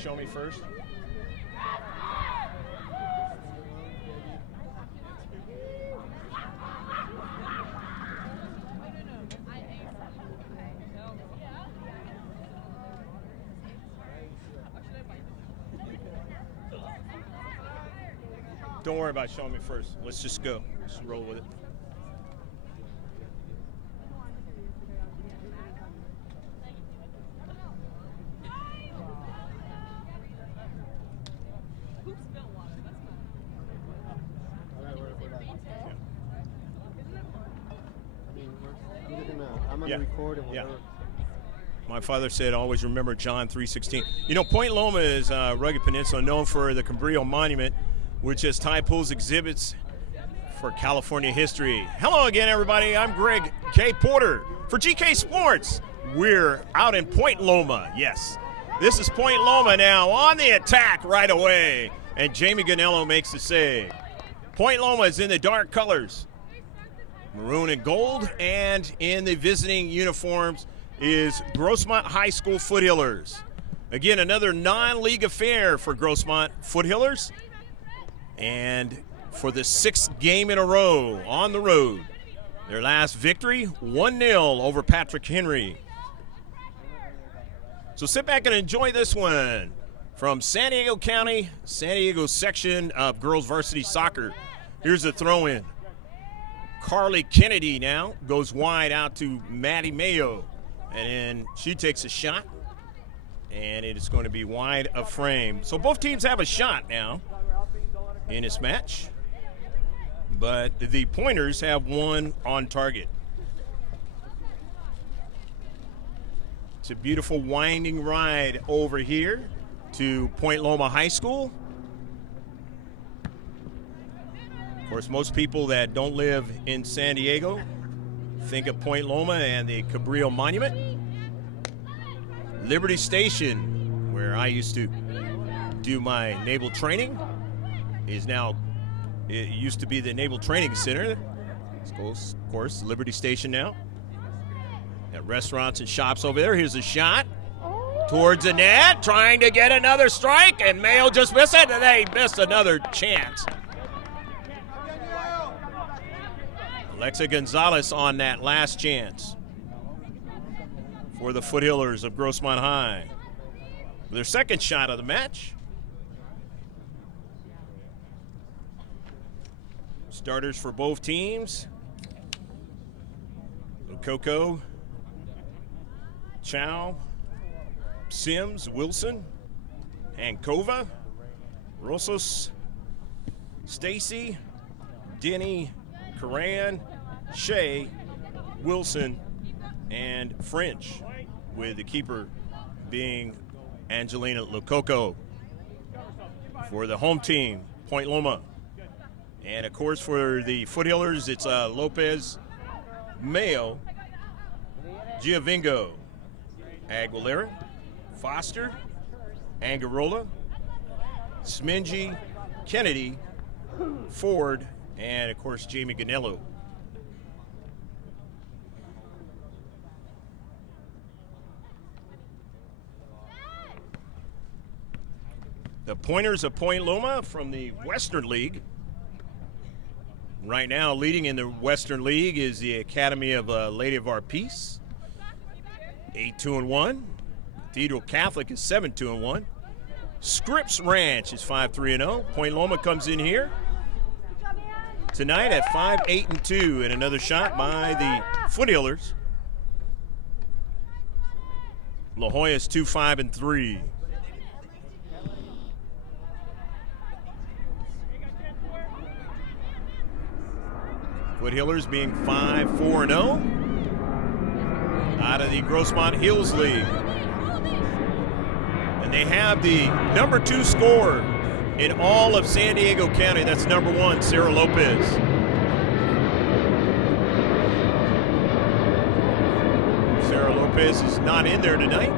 show me first? Don't worry about showing me first. Let's just go. Just roll with it. I'm gonna record it. Yeah. My father said, always remember John 3:16. You know, Point Loma is a rugged peninsula known for the Cabrillo Monument, which has tide pools exhibits for California history. Hello again, everybody. I'm Greg K. Porter for GK Sports. We're out in Point Loma. Yes, this is Point Loma now on the attack right away. And Jamie Ganello makes the save. Point Loma is in the dark colors, maroon and gold, and in the visiting uniforms is Grossmont High School Foothillers. Again, another non-league affair for Grossmont Foothillers. And for the 6th game in a row on the road, their last victory, 1-0 over Patrick Henry. So sit back and enjoy this one from San Diego County, San Diego section of girls varsity soccer. Here's the throw-in. Carly Kennedy now goes wide out to Maddie Mayo, and then she takes a shot, and it is going to be wide of frame. So both teams have a shot now in this match, but the Pointers have one on target. It's a beautiful winding ride over here to Point Loma High School. Of course, most people that don't live in San Diego think of Point Loma and the Cabrillo Monument. Liberty Station, where I used to do my naval training, is now, it used to be the Naval Training Center. Of course, Liberty Station now. Got restaurants and shops over there. Here's a shot towards the net, trying to get another strike, and Mayo just missed it, and they missed another chance. Alexa Gonzalez on that last chance for the Foothillers of Grossmont High. Their second shot of the match. Starters for both teams. Coco, Chow, Sims, Wilson, Hankova, Rosas, Stacy, Denny, Coran, Shea, Wilson, and French, with the keeper being Angelina Lococo. For the home team, Point Loma. And of course for the Foothillers, it's Lopez, Mayo, Giovingo, Aguilera, Foster, Angarola, Smingy, Kennedy, Ford, and of course Jamie Ganello. The Pointers of Point Loma from the Western League. Right now, leading in the Western League is the Academy of Lady of Our Peace, 8-2-1. Cathedral Catholic is 7-2-1. Scripps Ranch is 5-3-0. Point Loma comes in here tonight at 5-8-2, and another shot by the Foothillers. La Jolla's 2-5-3. Foothillers being 5-4-0 out of the Grossmont Hills League. And they have the number 2 scorer in all of San Diego County. That's number 1, Sarah Lopez. Sarah Lopez is not in there tonight.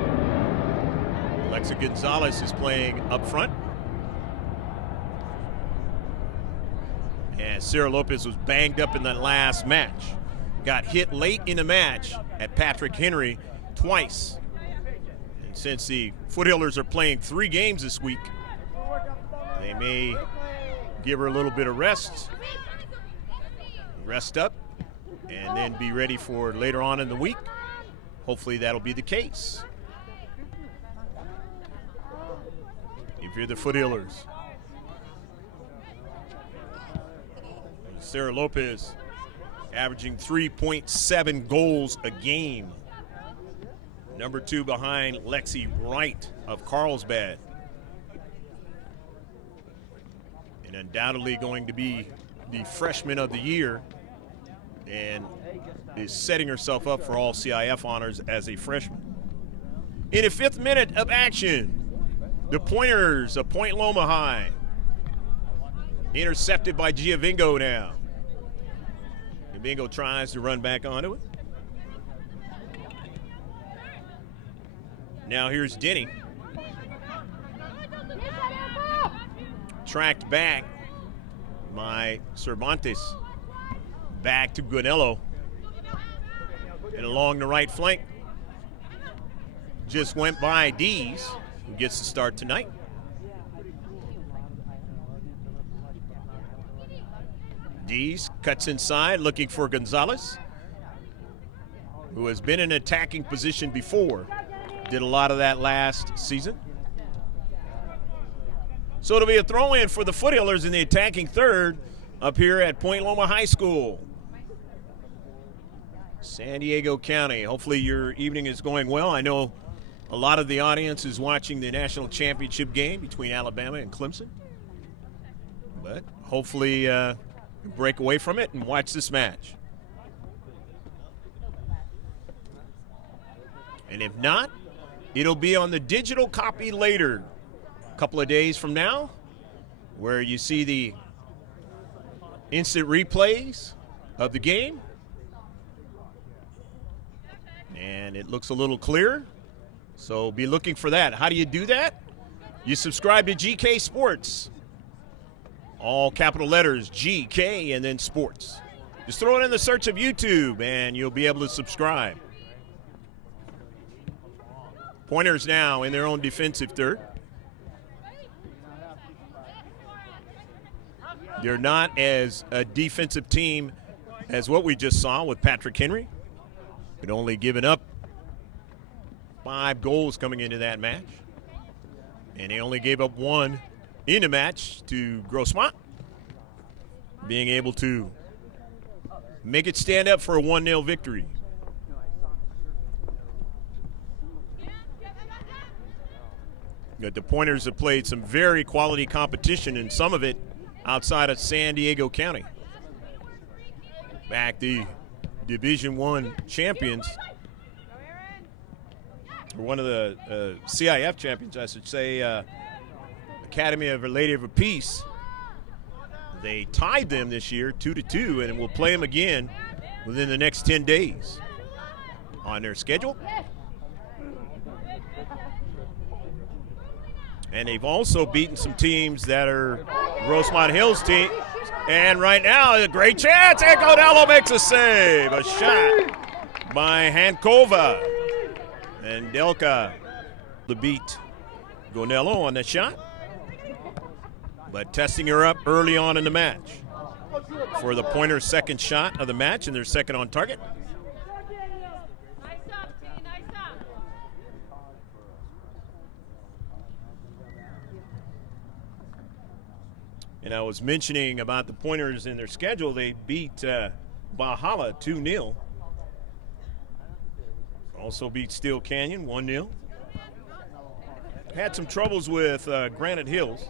Alexa Gonzalez is playing up front. And Sarah Lopez was banged up in that last match. Got hit late in the match at Patrick Henry twice. And since the Foothillers are playing 3 games this week, they may give her a little bit of rest up, and then be ready for later on in the week. Hopefully that'll be the case. If you're the Foothillers. Sarah Lopez averaging 3.7 goals a game. Number 2 behind Lexi Wright of Carlsbad. And undoubtedly going to be the freshman of the year, and is setting herself up for all CIF honors as a freshman. In the 5th minute of action, the Pointers of Point Loma High. Intercepted by Giovingo now. Giovingo tries to run back onto it. Now here's Denny. Tracked back by Cervantes. Back to Gunello. And along the right flank. Just went by Dees, who gets the start tonight. Dees cuts inside looking for Gonzalez, who has been in attacking position before. Did a lot of that last season. So it'll be a throw-in for the Foothillers in the attacking third up here at Point Loma High School. San Diego County, hopefully your evening is going well. I know a lot of the audience is watching the national championship game between Alabama and Clemson. But hopefully break away from it and watch this match. And if not, it'll be on the digital copy later, a couple of days from now, where you see the instant replays of the game. And it looks a little clearer, so be looking for that. How do you do that? You subscribe to GK Sports. All capital letters, GK, and then Sports. Just throw it in the search of YouTube, and you'll be able to subscribe. Pointers now in their own defensive third. They're not as a defensive team as what we just saw with Patrick Henry. But only given up 5 goals coming into that match. And they only gave up 1 in the match to Grossmont. Being able to make it stand up for a 1-0 victory. But the Pointers have played some very quality competition, and some of it outside of San Diego County. Back the Division I champions, or one of the CIF champions, I should say, Academy of Our Lady of Peace. They tied them this year 2-2, and will play them again within the next 10 days on their schedule. And they've also beaten some teams that are Grossmont Hills team. And right now, a great chance. And Gonello makes a save. A shot by Hankova. And Delka to beat Gonello on the shot. But testing her up early on in the match for the Pointers' second shot of the match and their second on target. And I was mentioning about the Pointers in their schedule. They beat Valhalla 2-0. Also beat Steel Canyon 1-0. Had some troubles with Granite Hills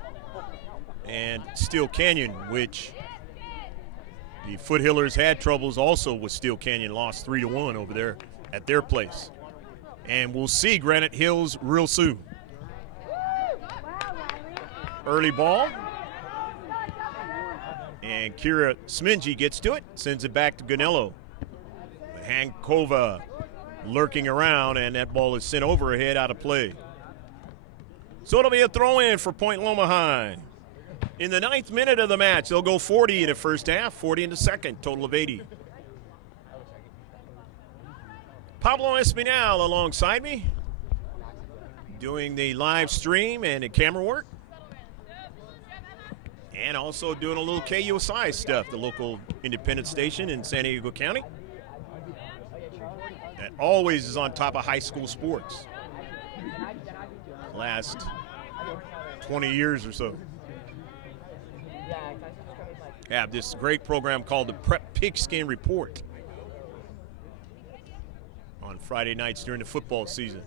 and Steel Canyon, which the Foothillers had troubles also with Steel Canyon. Lost 3-1 over there at their place. And we'll see Granite Hills real soon. Early ball. And Kira Smingy gets to it, sends it back to Gonello. Hankova lurking around, and that ball is sent over ahead out of play. So it'll be a throw-in for Point Loma High. In the 9th minute of the match, they'll go 40 in the first half, 40 in the second, total of 80. Pablo Espinal alongside me. doing the live stream and the camera work. And also doing a little KUSI stuff, the local independent station in San Diego County. That always is on top of high school sports. Last 20 years or so. Have this great program called the Prep Pigskin Report on Friday nights during the football season.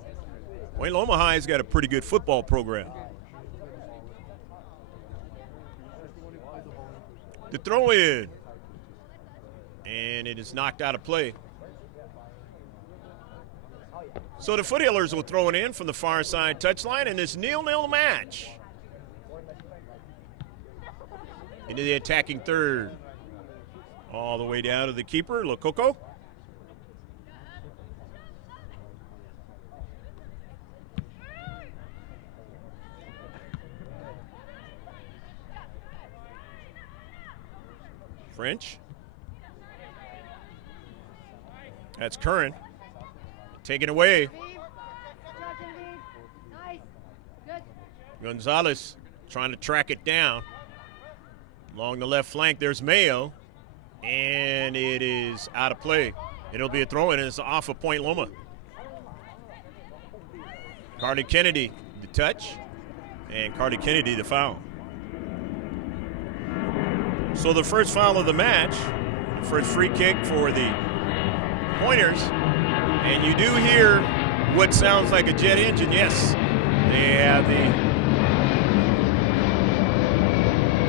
Point Loma High's got a pretty good football program. The throw in, and it is knocked out of play. So the Foothillers will throw it in from the far side touchline, and it's 0-0 match. Into the attacking third. All the way down to the keeper, Lococo. French. That's Curran. Taken away. Gonzalez trying to track it down. Along the left flank, there's Mayo. And it is out of play. It'll be a throw-in, and it's off of Point Loma. Carly Kennedy, the touch. And Carly Kennedy, the foul. So the first foul of the match, the first free kick for the Pointers. And you do hear what sounds like a jet engine. Yes, they have the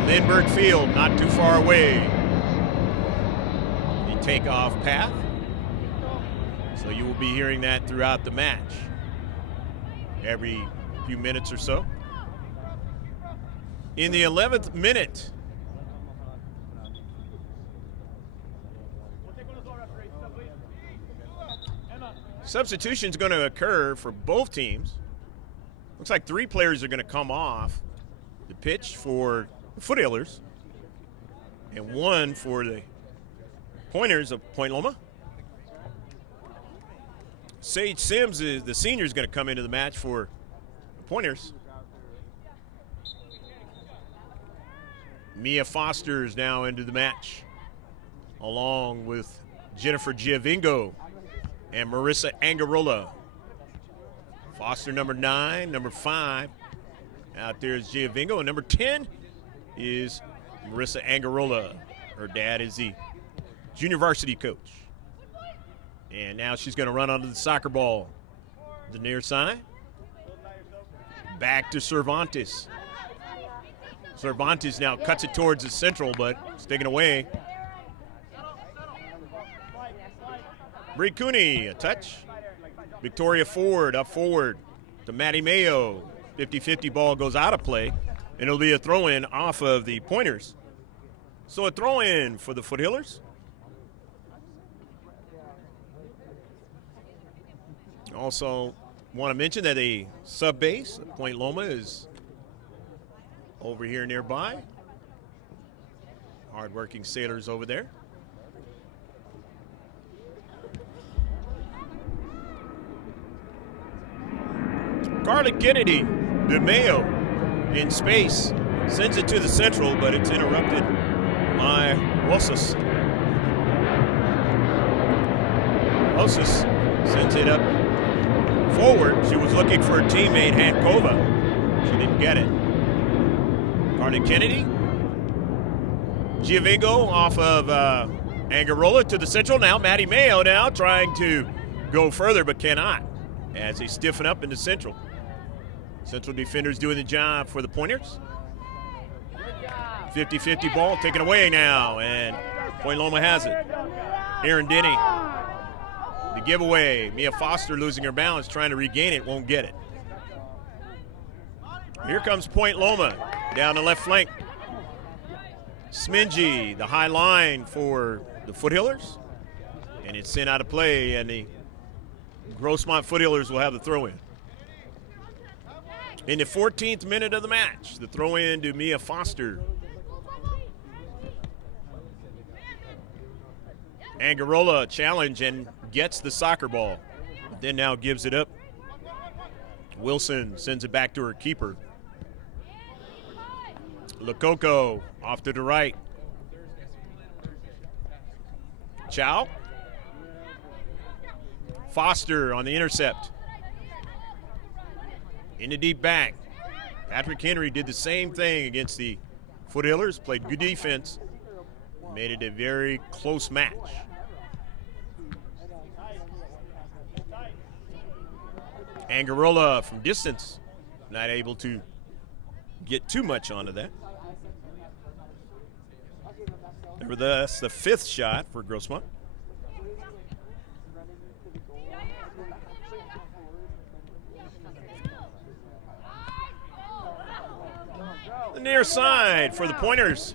Lindbergh Field not too far away. The takeoff path. So you will be hearing that throughout the match. Every few minutes or so. In the 11th minute, substitution is going to occur for both teams. Looks like 3 players are going to come off the pitch for the Foothillers and 1 for the Pointers of Point Loma. Sage Sims, the senior, is going to come into the match for the Pointers. Mia Foster is now into the match, along with Jennifer Giovingo and Marissa Angarola. Foster, number 9, number 5. Out there is Giovingo, and number 10 is Marissa Angarola. Her dad is the junior varsity coach. And now she's going to run onto the soccer ball. The near side. Back to Cervantes. Cervantes now cuts it towards the central, but it's taken away. Bree Cooney, a touch. Victoria Ford up forward to Maddie Mayo. 50-50 ball goes out of play, and it'll be a throw-in off of the Pointers. So a throw-in for the Foothillers. Also want to mention that a sub-base at Point Loma is over here nearby. Hard-working sailors over there. Carly Kennedy, DeMayo in space, sends it to the central, but it's interrupted by Rosas. Rosas sends it up forward. She was looking for her teammate, Hankova. She didn't get it. Carly Kennedy. Giovingo off of Angarola to the central. Now Maddie Mayo now trying to go further, but cannot as they stiffen up in the central. Central defenders doing the job for the Pointers. 50-50 ball taken away now, and Point Loma has it. Aaron Denny, the giveaway. Mia Foster losing her balance, trying to regain it, won't get it. Here comes Point Loma down the left flank. Smingy, the high line for the Foothillers, and it's sent out of play, and the Grossmont Foothillers will have the throw-in. In the 14th minute of the match, the throw-in to Mia Foster. Angarola challenge and gets the soccer ball, but then now gives it up Wilson sends it back to her keeper. Lococo off to the right. Chow. Foster on the intercept. In the deep back. Patrick Henry did the same thing against the Foothillers, played good defense, made it a very close match. Angarola from distance, not able to get too much onto that. Nevertheless, the 5th shot for Grossmont. The near side for the Pointers.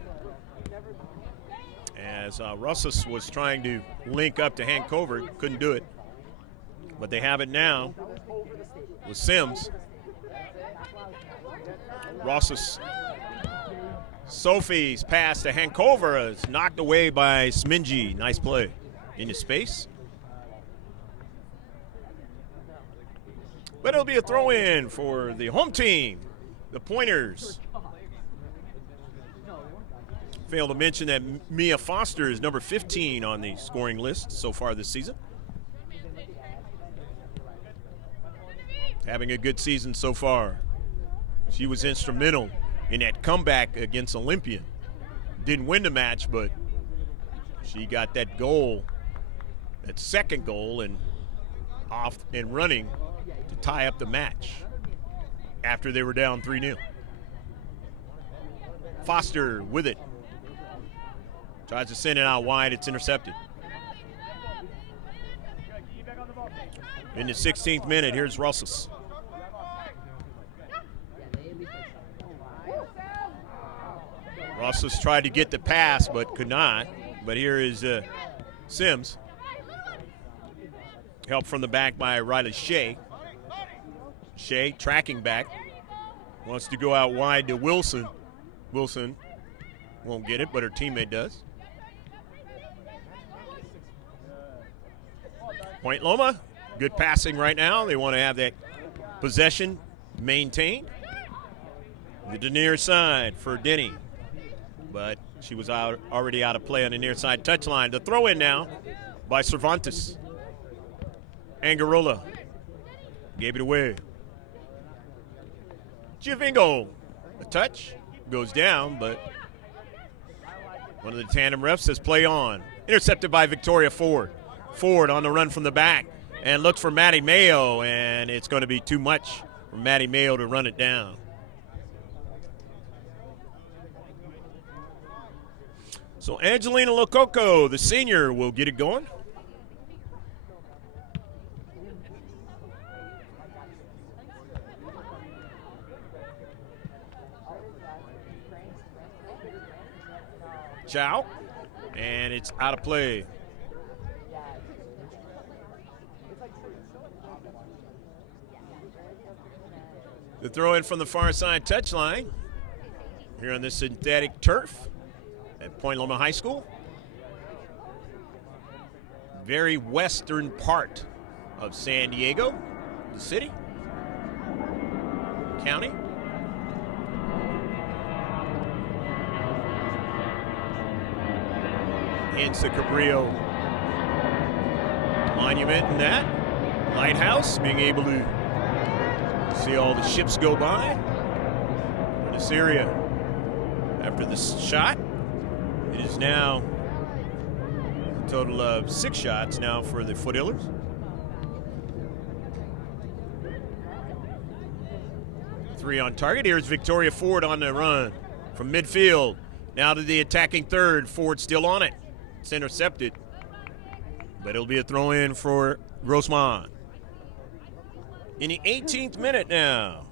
As Russus was trying to link up to Hank Covert, couldn't do it. But they have it now with Sims. Russus. Sophie's pass to Hankova is knocked away by Smingy. Nice play into space. But it'll be a throw-in for the home team, the Pointers. Failed to mention that Mia Foster is number 15 on the scoring list so far this season. Having a good season so far. She was instrumental in that comeback against Olympian. Didn't win the match, but she got that goal, that second goal, and off and running to tie up the match after they were down 3-0. Foster with it. Tries to send it out wide. It's intercepted. In the 16th minute, here's Russus. Russus tried to get the pass, but could not. But here is Sims. Help from the back by Riley Shea. Shea tracking back. Wants to go out wide to Wilson. Wilson won't get it, but her teammate does. Point Loma, good passing right now. They want to have that possession maintained. The near side for Denny, but she was already out of play on the near side touchline. The throw in now by Cervantes. Angarola gave it away. Giovingo, a touch, goes down, but one of the tandem refs says play on. Intercepted by Victoria Ford. Ford on the run from the back and looks for Maddie Mayo, and it's going to be too much for Maddie Mayo to run it down. So Angelina Lococo, the senior, will get it going. Chow, and it's out of play. The throw in from the far side touchline here on this synthetic turf at Point Loma High School. Very western part of San Diego, the city, county. Hence the Cabrillo Monument and that. Lighthouse, being able to see all the ships go by in this area. After this shot, it is now a total of 6 shots now for the Foothillers. Three on target. Here's Victoria Ford on the run from midfield. Now to the attacking third. Ford still on it. It's intercepted, but it'll be a throw in for Grossmont. In the 18th minute now.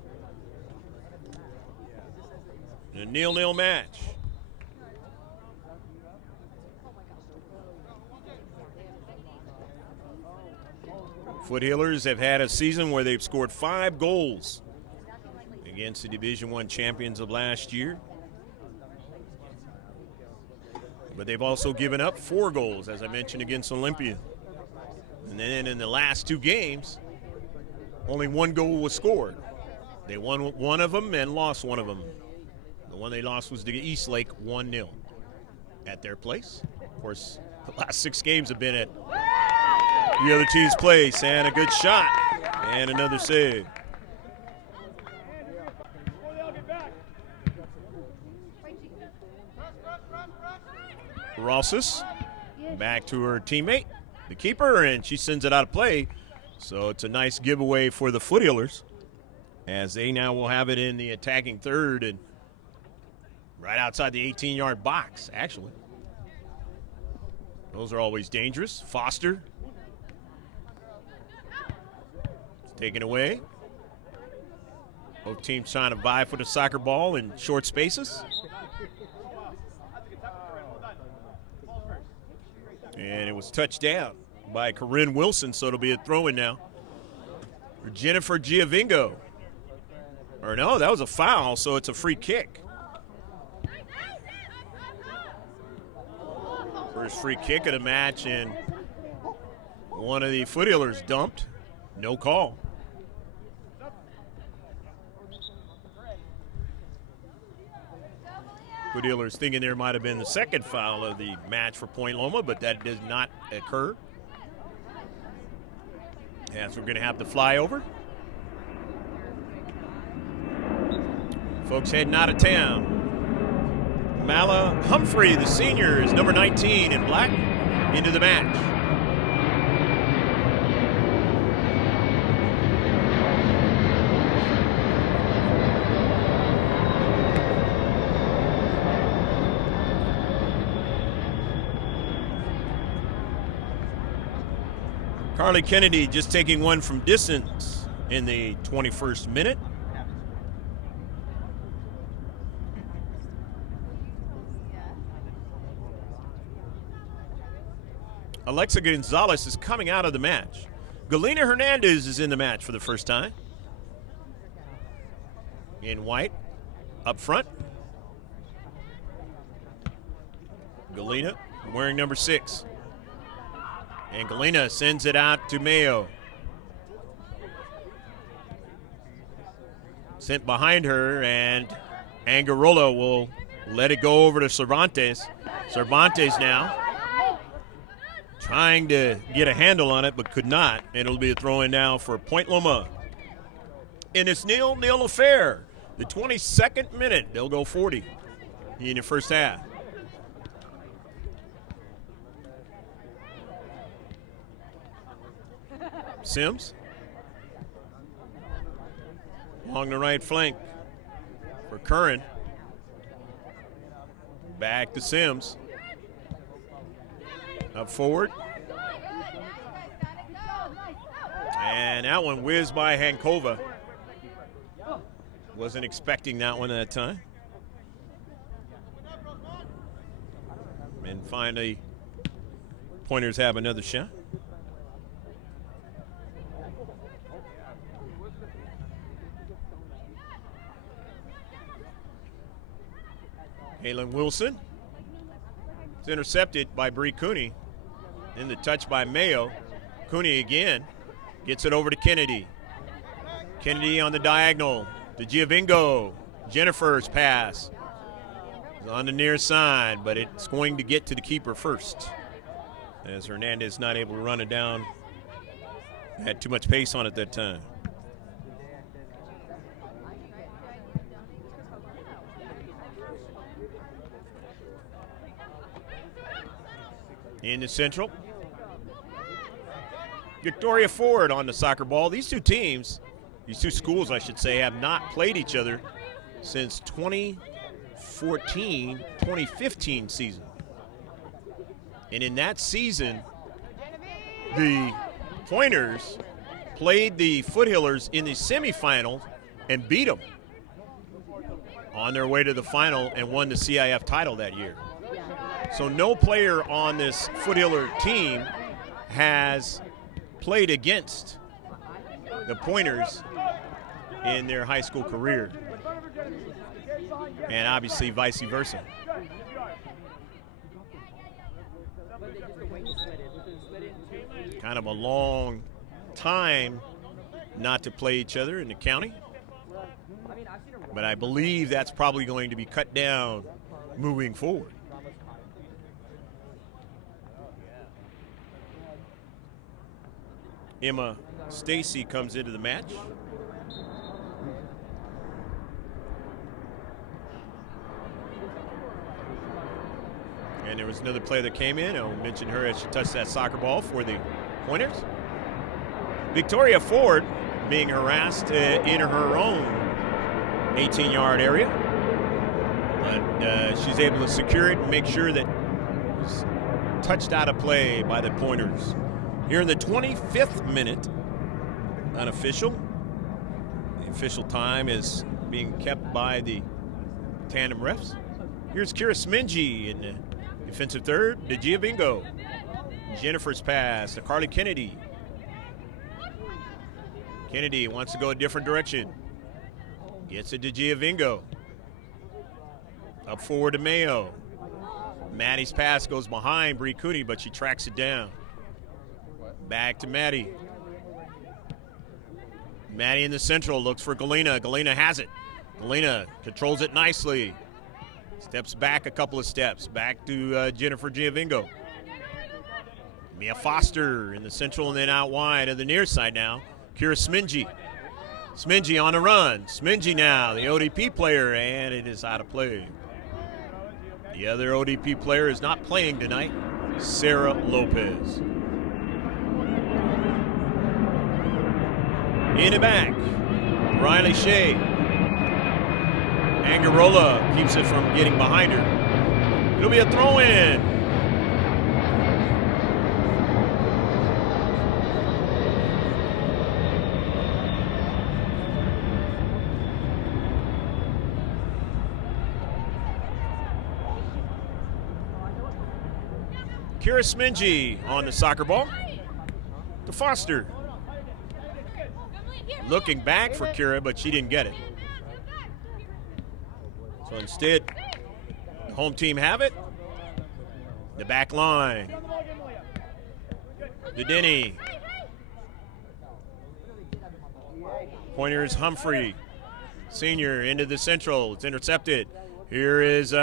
A 0-0 match. Foothillers have had a season where they've scored 5 goals against the Division I champions of last year. But they've also given up 4 goals, as I mentioned, against Olympia. And then in the last 2 games, only one goal was scored. They won one of them and lost one of them. The one they lost was to Eastlake 1-0 at their place. Of course, the last 6 games have been at the other team's place. And a good shot and another save. Rosses back to her teammate, the keeper, and she sends it out of play. So it's a nice giveaway for the Foothillers, as they now will have it in the attacking third and right outside the 18-yard box, actually. Those are always dangerous. Foster. Taken away. Both teams trying to vie for the soccer ball in short spaces. And it was touched down by Corinne Wilson, so it'll be a throw-in now for Jennifer Giovingo. Or no, that was a foul, so it's a free kick. First free kick of the match, and one of the Foothillers dumped. No call. Foothillers thinking there might have been the second foul of the match for Point Loma, but that did not occur. As we're going to have the flyover. Folks heading out of town. Mala Humphrey, the senior, is number 19 in black, into the match. Carly Kennedy just taking one from distance in the 21st minute. Alexa Gonzalez is coming out of the match. Galena Hernandez is in the match for the first time. In white, up front. Galena wearing number 6. And Galena sends it out to Mayo. Sent behind her, and Angarola will let it go over to Cervantes. Cervantes now trying to get a handle on it, but could not. And it'll be a throw-in now for Point Loma. And it's 0-0 affair. The 22nd minute, they'll go 40 in the first half. Sims along the right flank for Curran. Back to Sims. Up forward. And that one whizzed by Hankova. Wasn't expecting that one at that time. And finally, Pointers have another shot. Halen Wilson. It's intercepted by Bree Cooney. In the touch by Mayo. Cooney again gets it over to Kennedy. Kennedy on the diagonal to Giovingo. Jennifer's pass is on the near side, but it's going to get to the keeper first, as Hernandez not able to run it down. Had too much pace on it that time. In the central, Victoria Ford on the soccer ball. These two teams, these two schools, I should say, have not played each other since 2014-2015 season. And in that season, the Pointers played the Foothillers in the semifinals and beat them on their way to the final and won the CIF title that year. So no player on this Foothiller team has played against the Pointers in their high school career, and obviously vice versa. Kind of a long time not to play each other in the county. But I believe that's probably going to be cut down moving forward. Emma Stacy comes into the match. And there was another player that came in. I'll mention her as she touched that soccer ball for the Pointers. Victoria Ford being harassed in her own 18-yard area. But she's able to secure it and make sure that it was touched out of play by the Pointers. Here in the 25th minute, unofficial. The official time is being kept by the tandem refs. Here's Kira Smingy in the defensive third. DeGia Bingo. Jennifer's pass to Carly Kennedy. Kennedy wants to go a different direction. Gets it to Giovingo. Up forward to Mayo. Maddie's pass goes behind Bree Cooney, but she tracks it down. Back to Maddie. Maddie in the central looks for Galena. Galena has it. Galena controls it nicely. Steps back a couple of steps. Back to Jennifer Giovingo. Mia Foster in the central and then out wide of the near side now. Kira Smingy. Smingy on a run. Smingy now, the ODP player, and it is out of play. The other ODP player is not playing tonight, Sarah Lopez. In the back, Riley Shea. Angarola keeps it from getting behind her. It'll be a throw-in. Kira Smingy on the soccer ball to Foster. Looking back for Kira, but she didn't get it. So instead, the home team have it. The back line. To Denny. Pointers Humphrey, senior, into the central. It's intercepted. Here is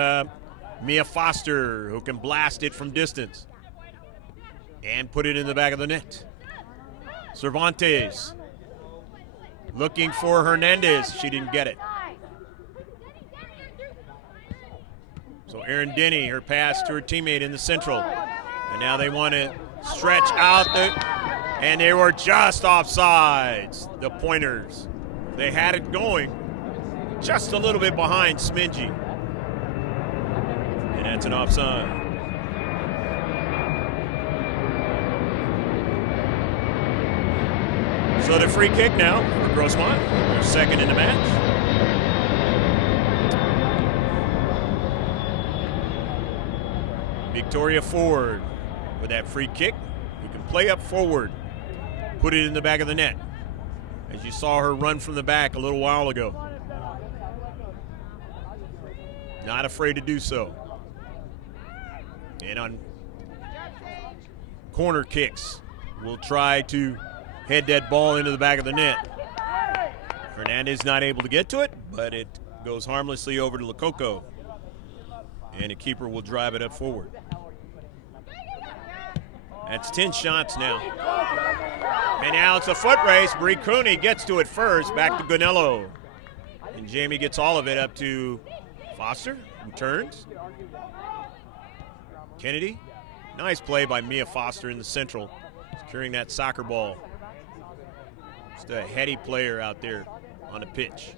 Mia Foster, who can blast it from distance and put it in the back of the net. Cervantes looking for Hernandez. She didn't get it. So Erin Denny, her pass to her teammate in the central. And now they want to stretch out and they were just offsides, the Pointers. They had it going just a little bit behind Smingy. And that's an offside. So the free kick now for Grossmont, their second in the match. Victoria Ford with that free kick. You can play up forward, put it in the back of the net. As you saw her run from the back a little while ago. Not afraid to do so. And on corner kicks, we'll try to head that ball into the back of the net. Hernandez not able to get to it, but it goes harmlessly over to Lococo. And the keeper will drive it up forward. That's 10 shots now. And now it's a foot race. Bree Cooney gets to it first, back to Gonello. And Jamie gets all of it up to Foster, who turns. Kennedy. Nice play by Mia Foster in the central, securing that soccer ball. Just a heady player out there on the pitch.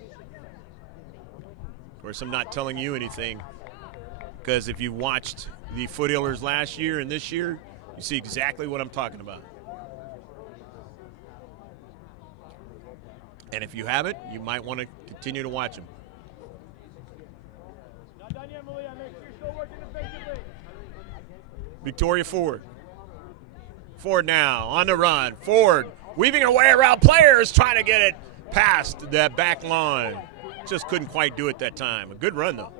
Of course, I'm not telling you anything, because if you watched the Foothillers last year and this year, you see exactly what I'm talking about. And if you haven't, you might want to continue to watch them. Victoria Ford. Ford now on the run. Ford weaving her way around players, trying to get it past that back line. Just couldn't quite do it that time. A good run, though.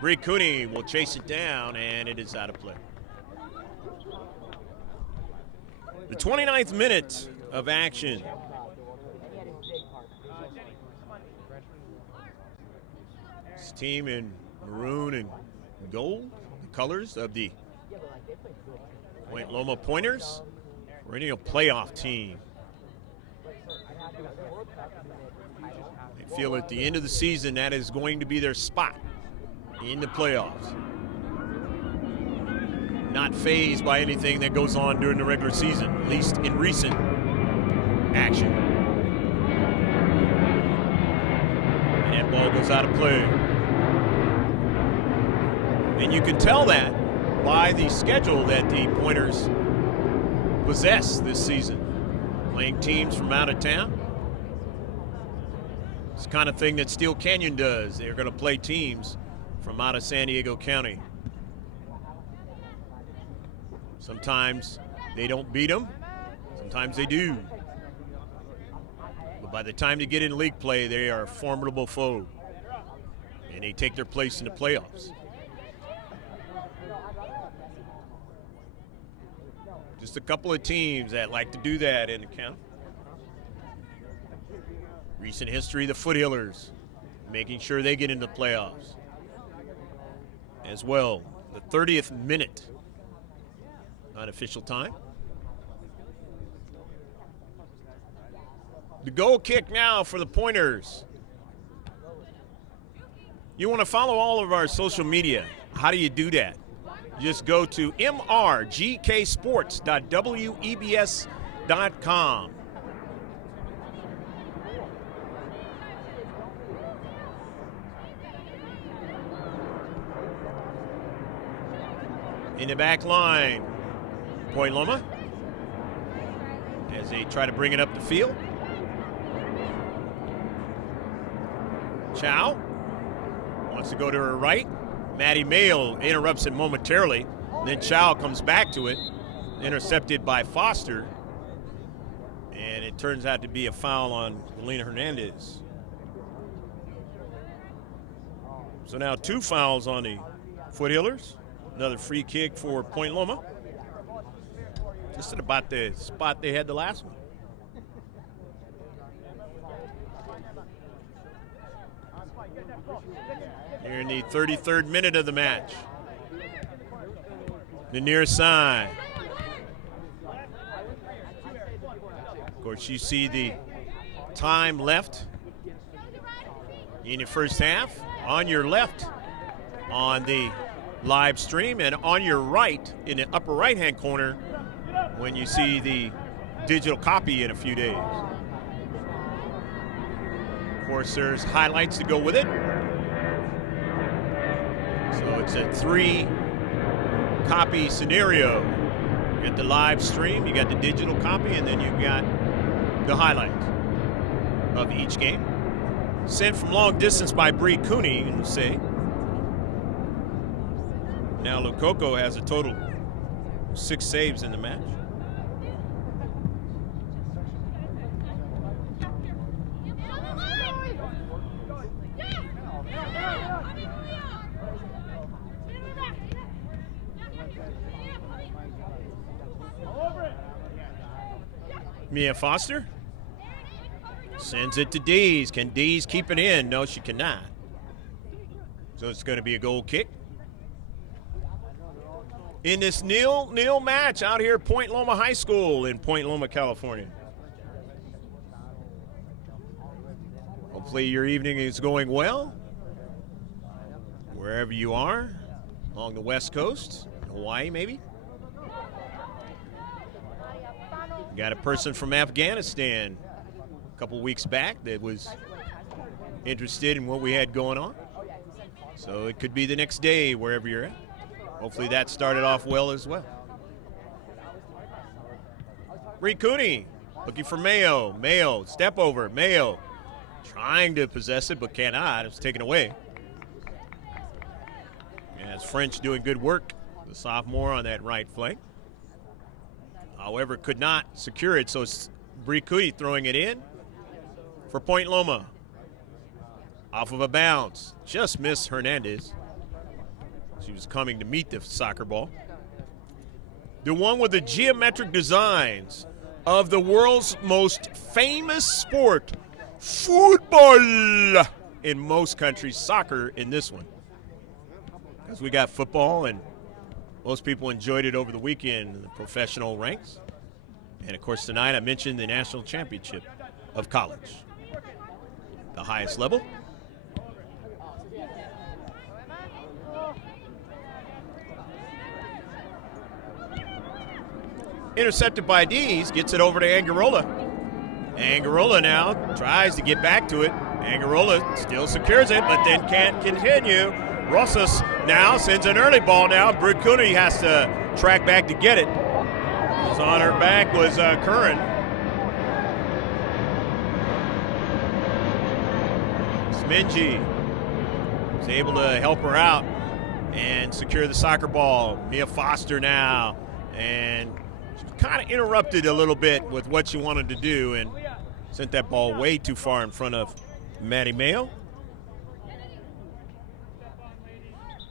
Bree Cooney will chase it down, and it is out of play. The 29th minute of action. This team in maroon and gold, the colors of the Point Loma Pointers, perennial playoff team. They feel at the end of the season that is going to be their spot in the playoffs. Not fazed by anything that goes on during the regular season, at least in recent action. And that ball goes out of play. And you can tell that by the schedule that the Pointers possess this season. Playing teams from out of town. It's the kind of thing that Steel Canyon does. They're going to play teams from out of San Diego County. Sometimes they don't beat them. Sometimes they do. But by the time they get in league play, they are a formidable foe. And they take their place in the playoffs. Just a couple of teams that like to do that in the county. Recent history, the Foothillers, making sure they get into the playoffs. As well, the 30th minute, unofficial time. The goal kick now for the Pointers. You want to follow all of our social media. How do you do that? Just go to mrgksports.webs.com. In the back line, Point Loma, as they try to bring it up the field. Chow wants to go to her right. Maddie Mayo interrupts it momentarily. Then Chow comes back to it, intercepted by Foster. And it turns out to be a foul on Melina Hernandez. So now 2 fouls on the Foothillers. Another free kick for Point Loma. Just at about the spot they had the last one. Here in the 33rd minute of the match. The near side. Of course, you see the time left in the first half. On your left on the live stream, and on your right in the upper right-hand corner when you see the digital copy in a few days. Of course, there's highlights to go with it. So it's a 3-copy scenario. You got the live stream, you got the digital copy, and then you've got the highlights of each game. Sent from long distance by Bree Cooney, you can say. Now Lococo has a total of 6 saves in the match. Mia Foster sends it to Dees. Can Dees keep it in? No, she cannot. So it's going to be a goal kick. In this nil match out here at Point Loma High School in Point Loma, California. Hopefully your evening is going well, wherever you are, along the West Coast, Hawaii maybe. Got a person from Afghanistan a couple weeks back that was interested in what we had going on. So it could be the next day wherever you're at. Hopefully that started off well as well. Bree Cooney looking for Mayo. Mayo, step over. Mayo trying to possess it but cannot. It's taken away. And it's French doing good work, the sophomore on that right flank. However, could not secure it, so it's Bree Cooney throwing it in for Point Loma. Off of a bounce. Just missed Hernandez. She was coming to meet the soccer ball. The one with the geometric designs of the world's most famous sport, football, in most countries, soccer in this one. Because we got football, and most people enjoyed it over the weekend in the professional ranks. And, of course, tonight I mentioned the national championship of college, the highest level. Intercepted by Dees, gets it over to Angarola. Angarola now tries to get back to it. Angarola still secures it, but then can't continue. Rosas now sends an early ball now. Brukuni has to track back to get it. Was on her back was Curran. Smingy was able to help her out and secure the soccer ball. Mia Foster now, and kind of interrupted a little bit with what she wanted to do and sent that ball way too far in front of Maddie Mayo.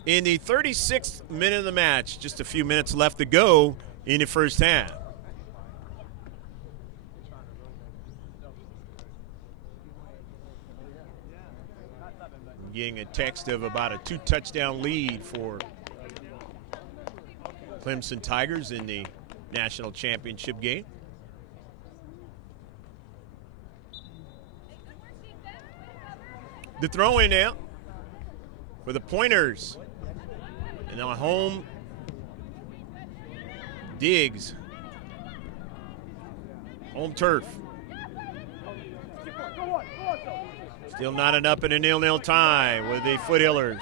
In the 36th minute of the match, just a few minutes left to go in the first half. Getting a text of about a 2-touchdown lead for Clemson Tigers in the national championship game. The throw-in now for the Pointers. And on home, Diggs. Home turf. Still not enough in a 0-0 tie with the Foothillers.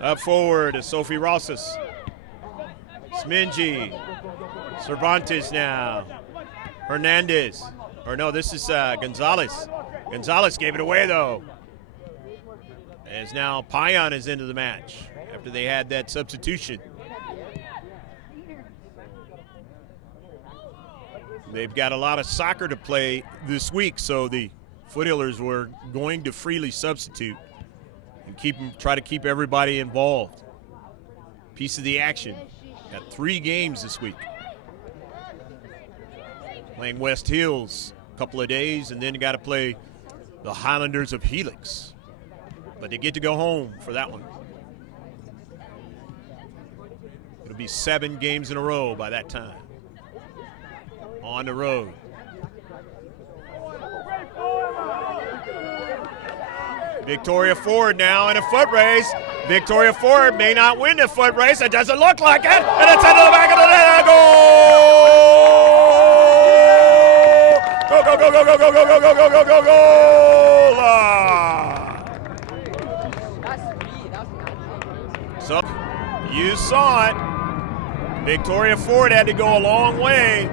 Up forward to Sophie Rosas. Smingy. Cervantes now. Hernandez. Or no, this is Gonzalez. Gonzalez gave it away, though. As now Payan is into the match after they had that substitution. They've got a lot of soccer to play this week, so the Foothillers were going to freely substitute and try to keep everybody involved. Piece of the action. Got 3 games this week. Playing West Hills a couple of days, and then you got to play the Highlanders of Helix. But they get to go home for that one. It'll be 7 games in a row by that time. On the road. Victoria Ford now in a foot race. Victoria Ford may not win the foot race. It doesn't look like it. And it's into the back of the net. Goal! Go, go, go, go, go, go, go, go, go, go, go, go! So you saw it. Victoria Ford had to go a long way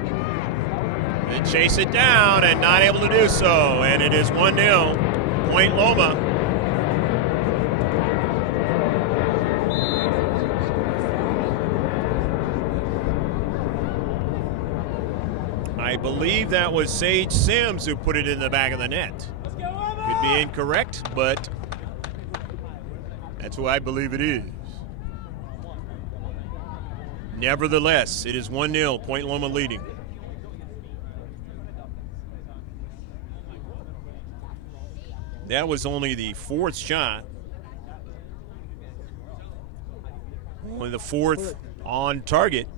and chase it down and not able to do so. And it is 1-0, Point Loma. I believe that was Sage Sims who put it in the back of the net. Could be incorrect, but that's who I believe it is. Nevertheless, it is 1-0, Point Loma leading. That was only the 4th shot. Only the 4th on target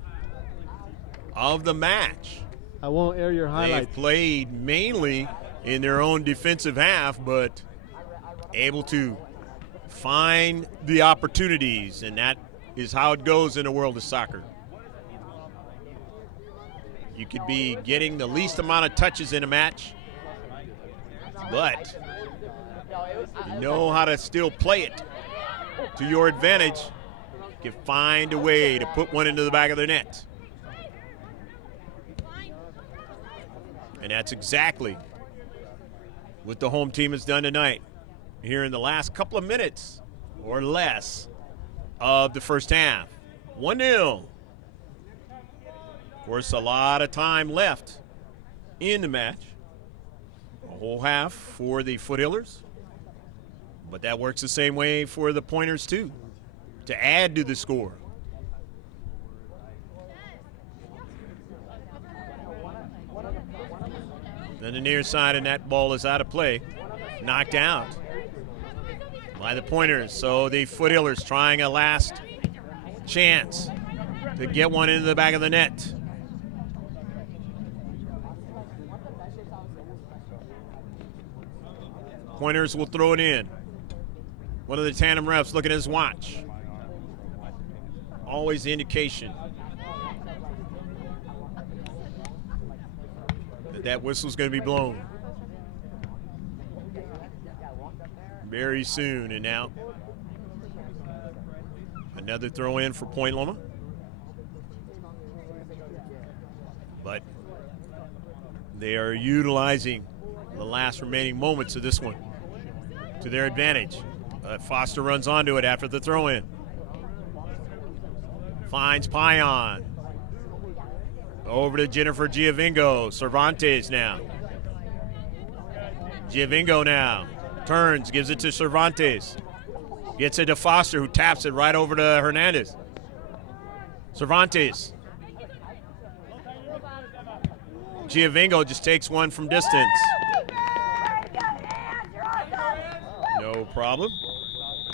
of the match. I won't air your highlights. They've played mainly in their own defensive half, but able to find the opportunities, and that is how it goes in the world of soccer. You could be getting the least amount of touches in a match, but you know how to still play it to your advantage. You can find a way to put one into the back of the net. And that's exactly what the home team has done tonight here in the last couple of minutes or less of the first half. 1-0. Of course, a lot of time left in the match. A whole half for the Foothillers. But that works the same way for the Pointers, too, to add to the score. on the near side, and that ball is out of play. Knocked out by the Pointers. So the Foothillers trying a last chance to get one into the back of the net. Pointers will throw it in. One of the tandem refs looking at his watch. Always the indication that whistle's going to be blown very soon. And now another throw in for Point Loma. But they are utilizing the last remaining moments of this one to their advantage. Foster runs onto it after the throw in. Finds Pion. Over to Jennifer Giovingo. Cervantes now. Giovingo now. Turns, gives it to Cervantes. Gets it to Foster, who taps it right over to Hernandez. Cervantes. Giovingo just takes one from distance. No problem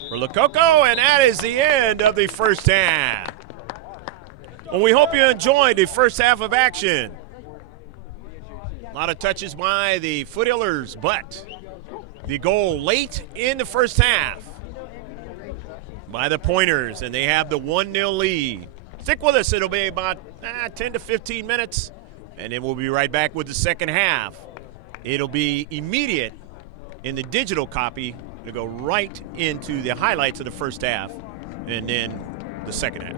for Lococo, and that is the end of the first half. Well, we hope you enjoyed the first half of action. A lot of touches by the Foothillers, but the goal late in the first half by the Pointers, and they have the 1-0 lead. Stick with us. It'll be about 10 to 15 minutes, and then we'll be right back with the second half. It'll be immediate in the digital copy to go right into the highlights of the first half and then the second half.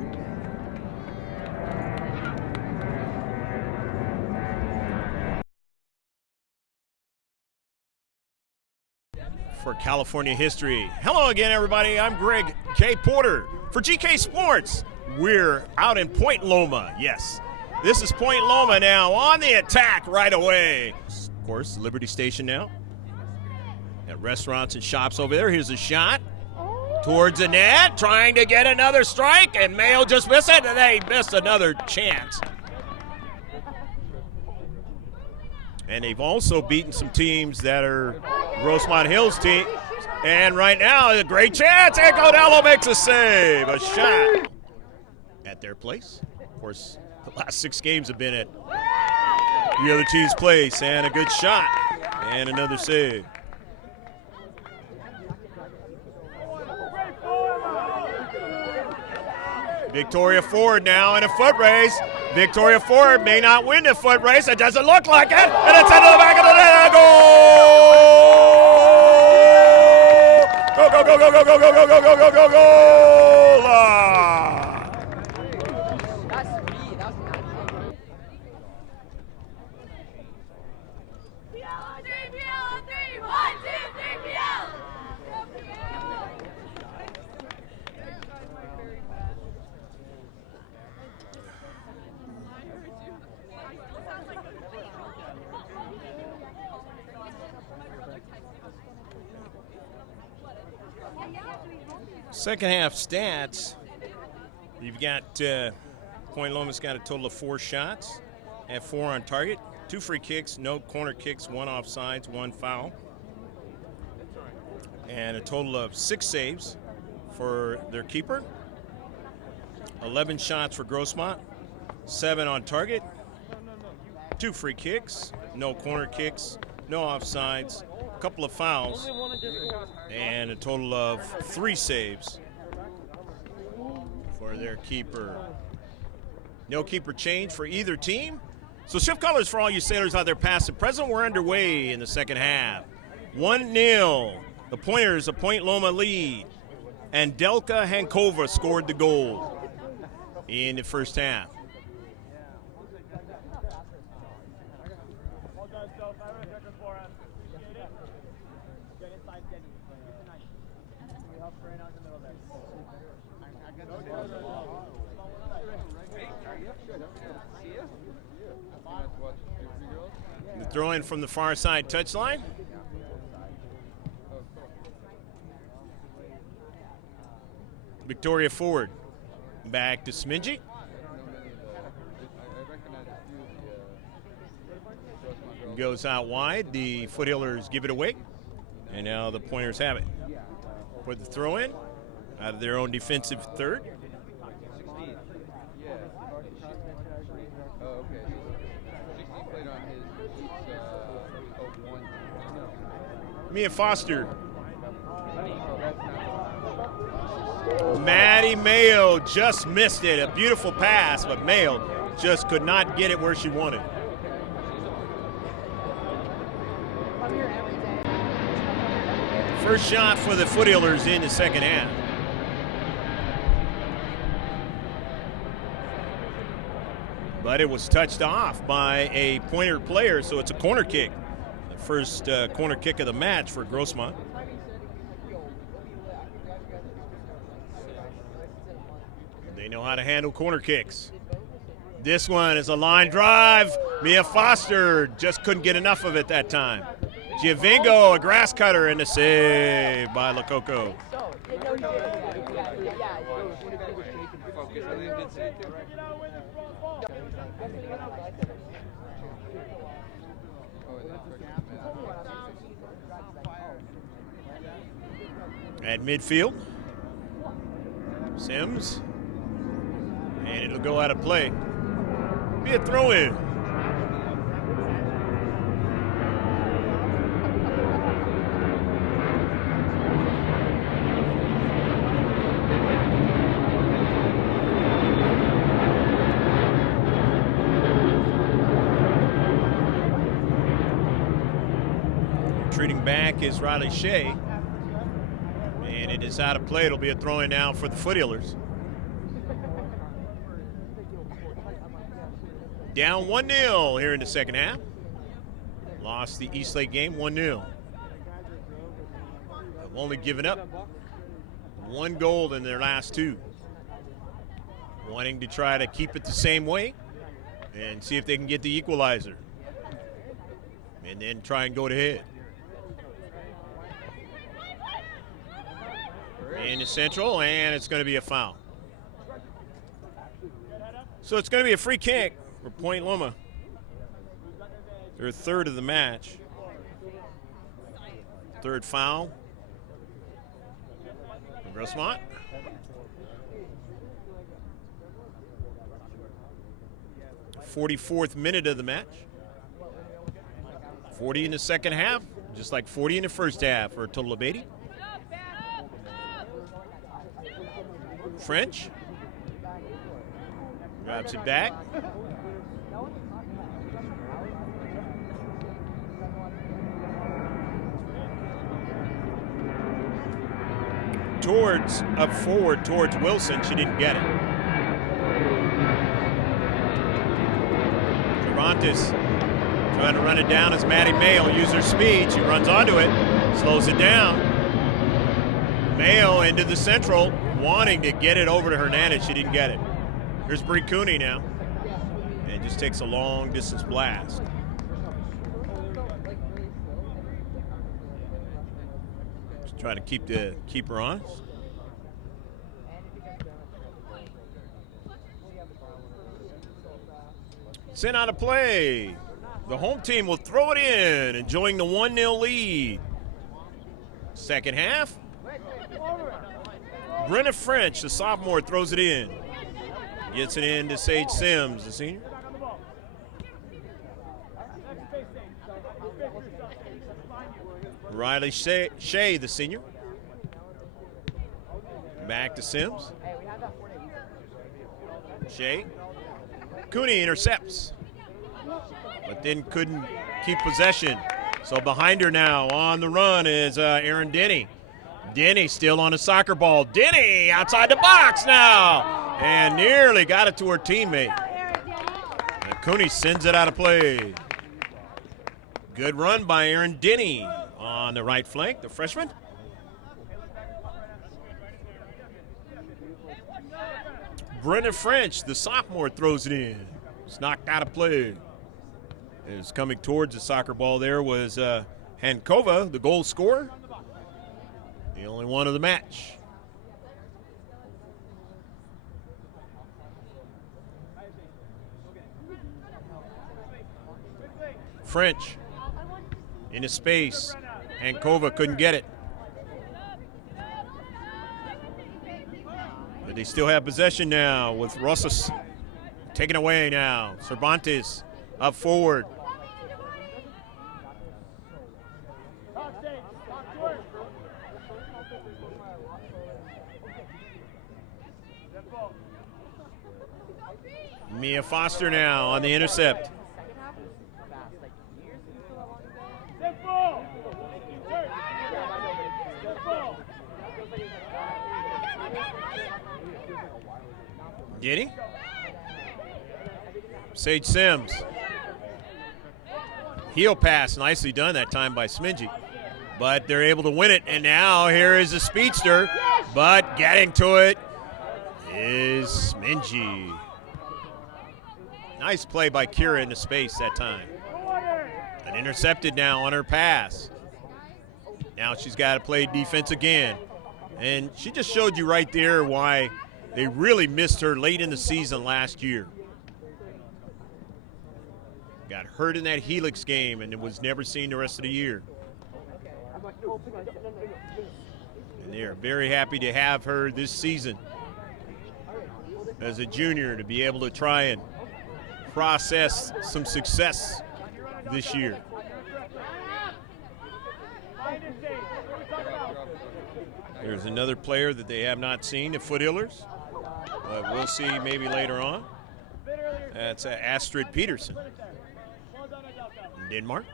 For California history. Hello again, everybody. I'm Greg K. Porter for GK Sports. We're out in Point Loma. Yes, this is Point Loma now on the attack right away. Of course, Liberty Station now. At restaurants and shops over there. Here's a shot towards the net, trying to get another strike, and Mayo just missed it, and they missed another chance. And they've also beaten some teams that are Grossmont Hills team. And right now, a great chance, and Codello makes a save, a shot at their place. Of course, the last 6 games have been at the other team's place, and a good shot, and another save. Victoria Ford now in a foot race. Victoria Ford may not win the foot race. It doesn't look like it. And it's into the back of the net. Goal! Go, go, go, go, go, go, go, go, go, go, go, goal! Second half stats, you've got Point Loma's got a total of 4 shots, have 4 on target, 2 free kicks, no corner kicks, 1 offsides, 1 foul, and a total of 6 saves for their keeper, 11 shots for Grossmont, 7 on target, 2 free kicks, no corner kicks, no offsides, a couple of fouls, and a total of 3 saves for their keeper. No keeper change for either team. So shift colors for all you sailors out there past and present. We're underway in the second half. 1-0. The Pointers, a Point Loma lead. And Delka Hankova scored the goal in the first half. The throw in from the far side touchline. Victoria Ford back to Smidgy. Goes out wide. The Foothillers give it away. And now the Pointers have it. For the throw in, out of their own defensive third. Mia Foster. Maddie Mayo just missed it. A beautiful pass, but Mayo just could not get it where she wanted. First shot for the Foothillers in the second half. But it was touched off by a Pointer player, so it's a corner kick. The first corner kick of the match for Grossmont. They know how to handle corner kicks. This one is a line drive. Mia Foster just couldn't get enough of it that time. Giovingo, a grass cutter, and a save by Lococo. At midfield, Sims, and it'll go out of play. Be a throw-in. Retreating back is Riley Shea. And it is out of play. It'll be a throw-in now for the Foothillers. Down 1-0 here in the second half. Lost the Eastlake game 1-0. Have only given up one goal in their last two. Wanting to try to keep it the same way and see if they can get the equalizer. And then try and go to head. In the central, and it's going to be a foul. So it's going to be a free kick for Point Loma. Their third of the match. Third foul for Grossmont. .44th minute of the match. 40 in the second half, just like 40 in the first half for a total of 80. French grabs it back. Up forward towards Wilson. She didn't get it. Durantes trying to run it down as Maddie Mayo uses her speed. She runs onto it, slows it down. Mayo into the central, wanting to get it over to Hernandez. She didn't get it. Here's Bree Cooney now. And just takes a long distance blast. Just trying to keep the keeper honest. Sent out of play. The home team will throw it in, enjoying the 1-0 lead. Second half. Brenna French, the sophomore, throws it in. Gets it in to Sage Sims, the senior. Riley Shea, the senior. Back to Sims. Shea. Cooney intercepts, but then couldn't keep possession. So behind her now on the run is Erin Denny. Denny still on a soccer ball. Denny outside the box now, and nearly got it to her teammate. And Cooney sends it out of play. Good run by Erin Denny on the right flank, the freshman. Brenna French, the sophomore, throws it in. It's knocked out of play. It's coming towards the soccer ball there was Hankova, the goal scorer. The only one of the match. French into space, and Kova couldn't get it. But they still have possession now with Rosas taken away now. Cervantes up forward. Mia Foster now on the intercept. Did he? Sage Sims. Heel pass, nicely done that time by Smingy. But they're able to win it, and now here is the speedster, but getting to it is Smingy. Nice play by Kira into space that time. And intercepted now on her pass. Now she's got to play defense again. And she just showed you right there why they really missed her late in the season last year. Got hurt in that Helix game and was never seen the rest of the year. And they're very happy to have her this season as a junior to be able to try and process some success this year. There's another player that they have not seen, the Foothillers, but we'll see maybe later on. That's Astrid Peterson from Denmark.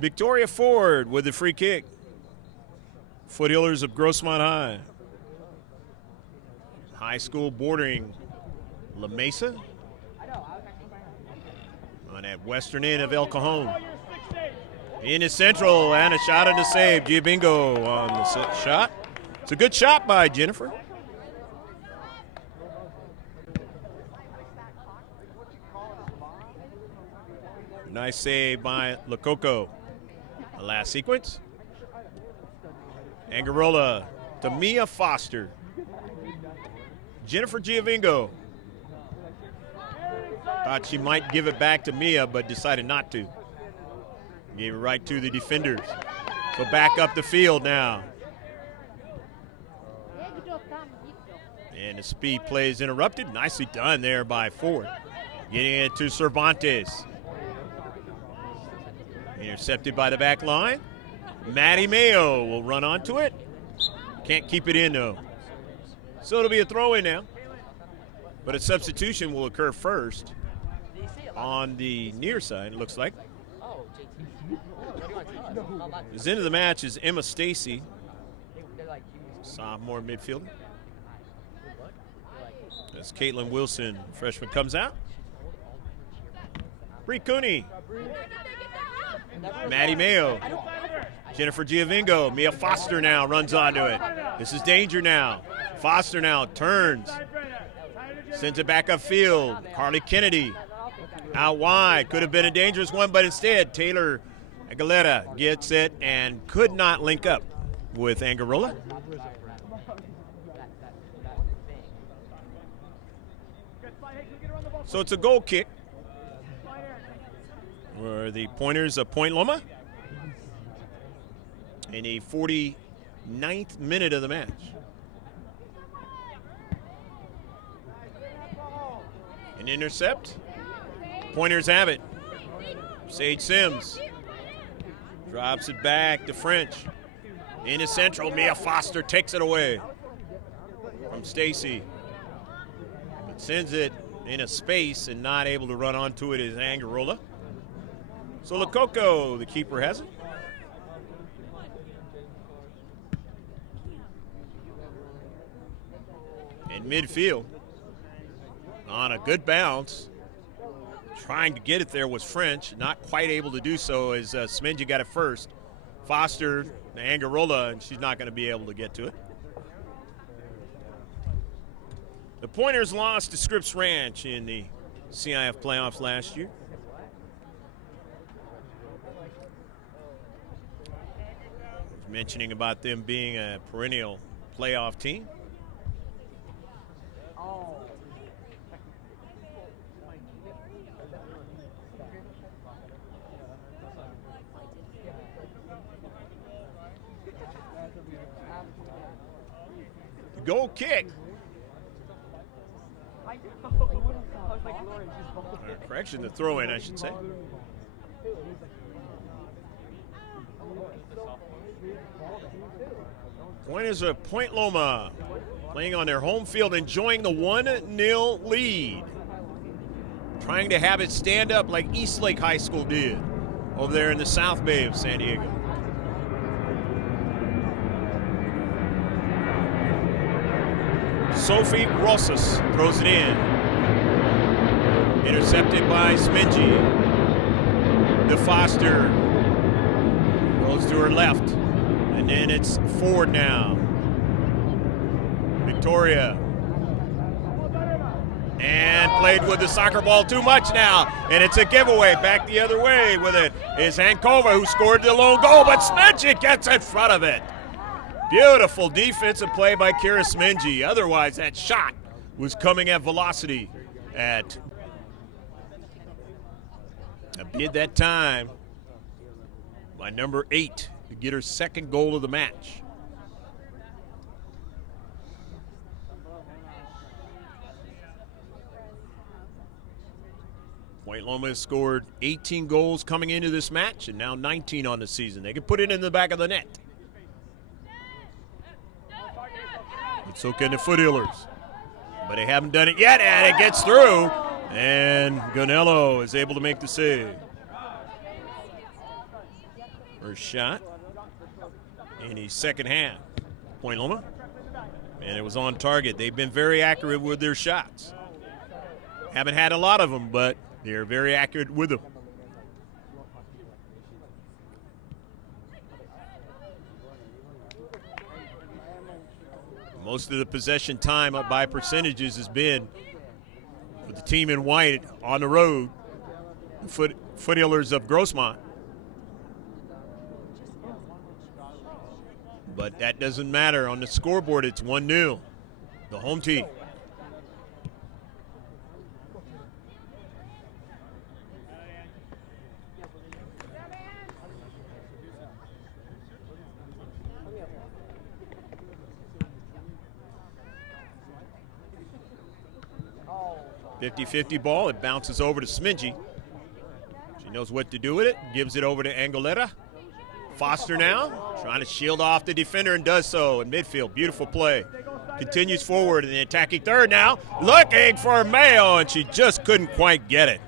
Victoria Ford with the free kick. Foothillers of Grossmont High. High school bordering La Mesa on that western end of El Cajon. In the central, and a shot and a save. Giabingo on the shot. It's a good shot by Jennifer. Nice save by Lococo. The last sequence. Angarola to Mia Foster. Jennifer Giavingo. Thought she might give it back to Mia, but decided not to. Gave it right to the defenders. So back up the field now. And the speed play is interrupted. Nicely done there by Ford. Getting it to Cervantes. Intercepted by the back line. Maddie Mayo will run onto it. Can't keep it in, though. So it'll be a throw-in now. But a substitution will occur first on the near side, it looks like. As into the match is Emma Stacy, sophomore midfielder. As Caitlin Wilson, freshman, comes out. Bree Cooney. Maddie Mayo. Jennifer Giavingo. Mia Foster now runs onto it. This is danger now. Foster now turns. Sends it back upfield. Carly Kennedy out wide. Could have been a dangerous one, but instead Taylor Aguilera gets it and could not link up with Angarola. So it's a goal kick for the Pointers of Point Loma in the 49th minute of the match. An intercept. Pointers have it. Sage Sims drops it back to French. In the central, Mia Foster takes it away from Stacy. But sends it in a space and not able to run onto it is Angarola. So Lococo, the keeper, has it. In midfield, on a good bounce, trying to get it there was French, not quite able to do so as Smingy got it first. Foster, Angarola, and she's not going to be able to get to it. The Pointers lost to Scripps Ranch in the CIF playoffs last year. Mentioning about them being a perennial playoff team. goal kick. Correction, the throw-in, I should say. Point is a Point Loma playing on their home field, enjoying the 1-0 lead. Trying to have it stand up like Eastlake High School did over there in the South Bay of San Diego. Sophie Rosas throws it in. Intercepted by Smingy. DeFoster goes to her left. And then it's forward now. Victoria. And played with the soccer ball too much now. And it's a giveaway. Back the other way with it is Hankova, who scored the lone goal, but Smingy gets in front of it. Beautiful defensive play by Kira Smingy. Otherwise, that shot was coming at velocity at a bid that time by number 8 to get her second goal of the match. Point Loma has scored 18 goals coming into this match and now 19 on the season. They can put it in the back of the net. But so can the Foothillers. But they haven't done it yet, and it gets through. And Gonello is able to make the save. First shot in the second half. Point Loma. And it was on target. They've been very accurate with their shots. Haven't had a lot of them, but they're very accurate with them. Most of the possession time up by percentages has been with the team in white on the road, the Foothillers of Grossmont. But that doesn't matter. On the scoreboard, it's 1-0, the home team. .50-50 ball. It bounces over to Smingy. She knows what to do with it. Gives it over to Angoletta. Foster now trying to shield off the defender and does so in midfield. Beautiful play. Continues forward in the attacking third now. Looking for Mayo, and she just couldn't quite get it.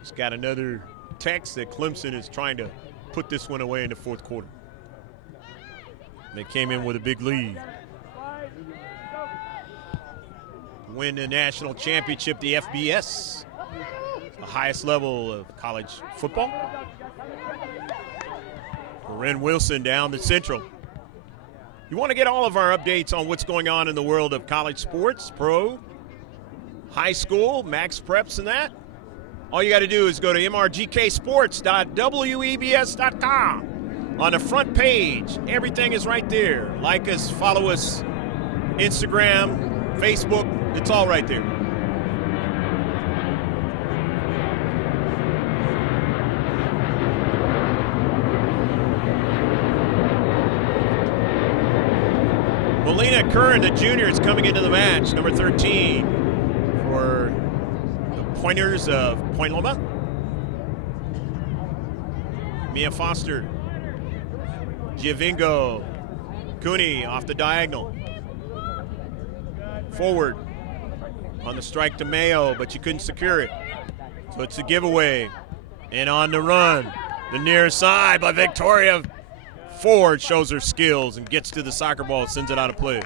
Just got another text that Clemson is trying to put this one away in the fourth quarter. They came in with a big lead. Win the national championship, the FBS, the highest level of college football. Ren Wilson down the Central. You want to get all of our updates on what's going on in the world of college sports, pro, high school, max preps and that? All you got to do is go to mrgksports.webs.com. On the front page, everything is right there. Like us, follow us, Instagram, Facebook, it's all right there. Melina Curran, the junior, is coming into the match, number 13 for the Pointers of Point Loma. Mia Foster, Giovingo, Cooney off the diagonal. Forward on the strike to Mayo, but she couldn't secure it. So it's a giveaway. And on the run, the near side by Victoria. Ford shows her skills and gets to the soccer ball, sends it out of play.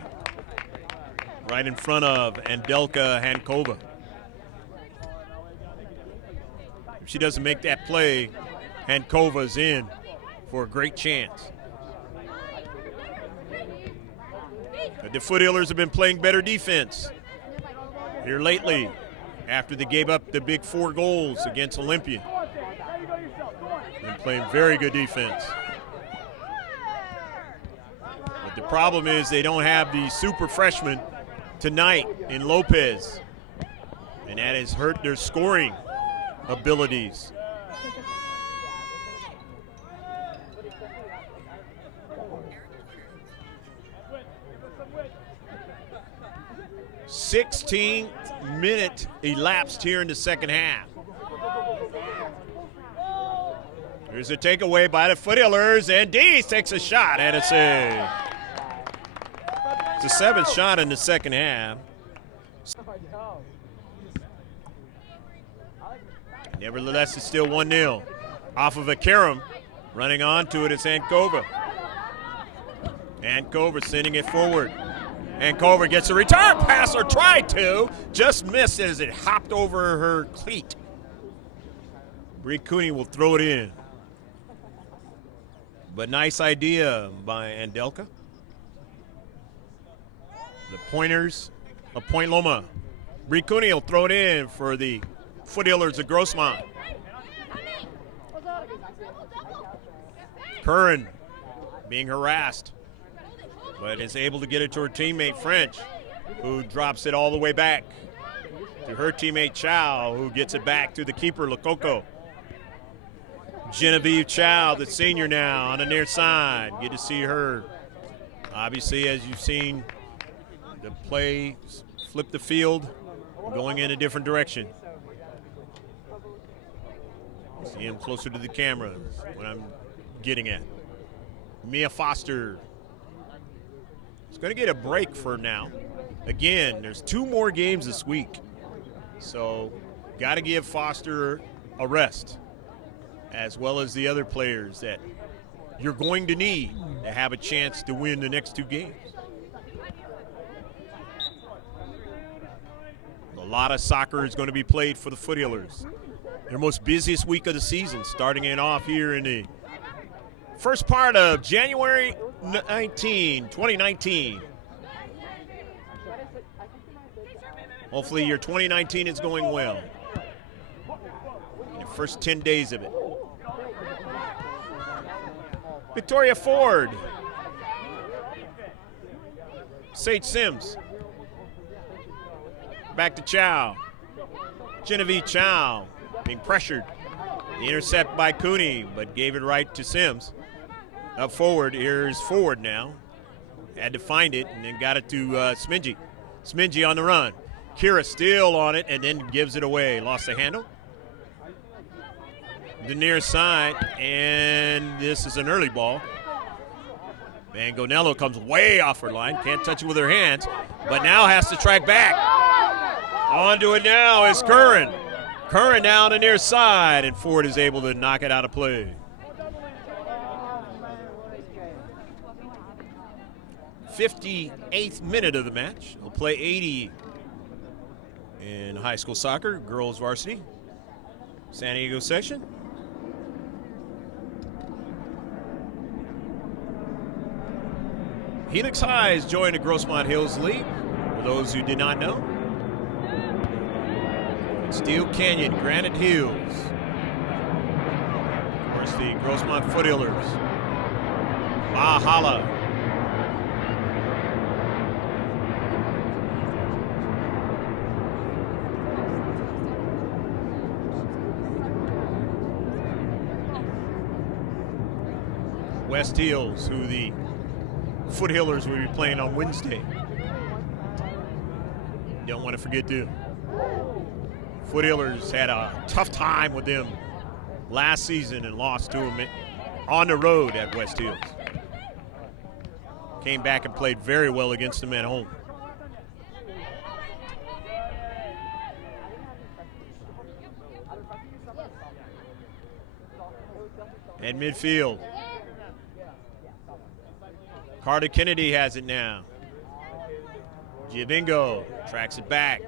Right in front of Andelka Hankova. If she doesn't make that play, Hankova's in for a great chance. But the Foothillers have been playing better defense here lately after they gave up the big 4 goals against Olympia. Been playing very good defense. But the problem is they don't have the super freshman tonight in Lopez, and that has hurt their scoring abilities. 16th minute elapsed here in the second half. Here's a takeaway by the Foothillers, and Dees takes a shot, and it's a 7th shot in the second half. Nevertheless, it's still 1-0. Off of a Karam, running onto it, it's Ankova. Ankova sending it forward. Ankova gets a return pass, or tried to, just missed as it hopped over her cleat. Bree Cooney will throw it in. But nice idea by Andelka. The Pointers of Point Loma. Bree Cooney will throw it in for the Foothillers of Grossmont. Curran being harassed, but is able to get it to her teammate French, who drops it all the way back to her teammate Chow, who gets it back to the keeper, Lococo. Genevieve Chow, the senior now, on the near side. Good to see her. Obviously, as you've seen, the play flip the field, going in a different direction. See him closer to the camera, what I'm getting at. Mia Foster is going to get a break for now. Again, there's 2 more games this week, so got to give Foster a rest, as well as the other players that you're going to need to have a chance to win the next 2 games. A lot of soccer is going to be played for the Foothillers. Their most busiest week of the season, starting it off here in the first part of January 2019. Hopefully your 2019 is going well. In the first 10 days of it. Victoria Ford. Sage Sims. Back to Chow. Genevieve Chow being pressured. The intercept by Cooney, but gave it right to Sims. Up forward, here's Ford now. Had to find it and then got it to Smingy. Smingy on the run. Kira still on it and then gives it away. Lost the handle. The near side, and this is an early ball. Van Gonello comes way off her line. Can't touch it with her hands, but now has to track back. Onto it now is Curran. Curran down the near side, and Ford is able to knock it out of play. 58th minute of the match. We'll play 80 in high school soccer, girls varsity, San Diego section. Helix High has joined the Grossmont Hills League, for those who did not know. Steel Canyon, Granite Hills. Of course, the Grossmont Foothillers. Mahala. West Hills, who the Foothillers will be playing on Wednesday. Don't want to forget them. Foothillers had a tough time with them last season and lost to them on the road at West Hills. Came back and played very well against them at home. At midfield, Carter Kennedy has it now. Givingo tracks it back.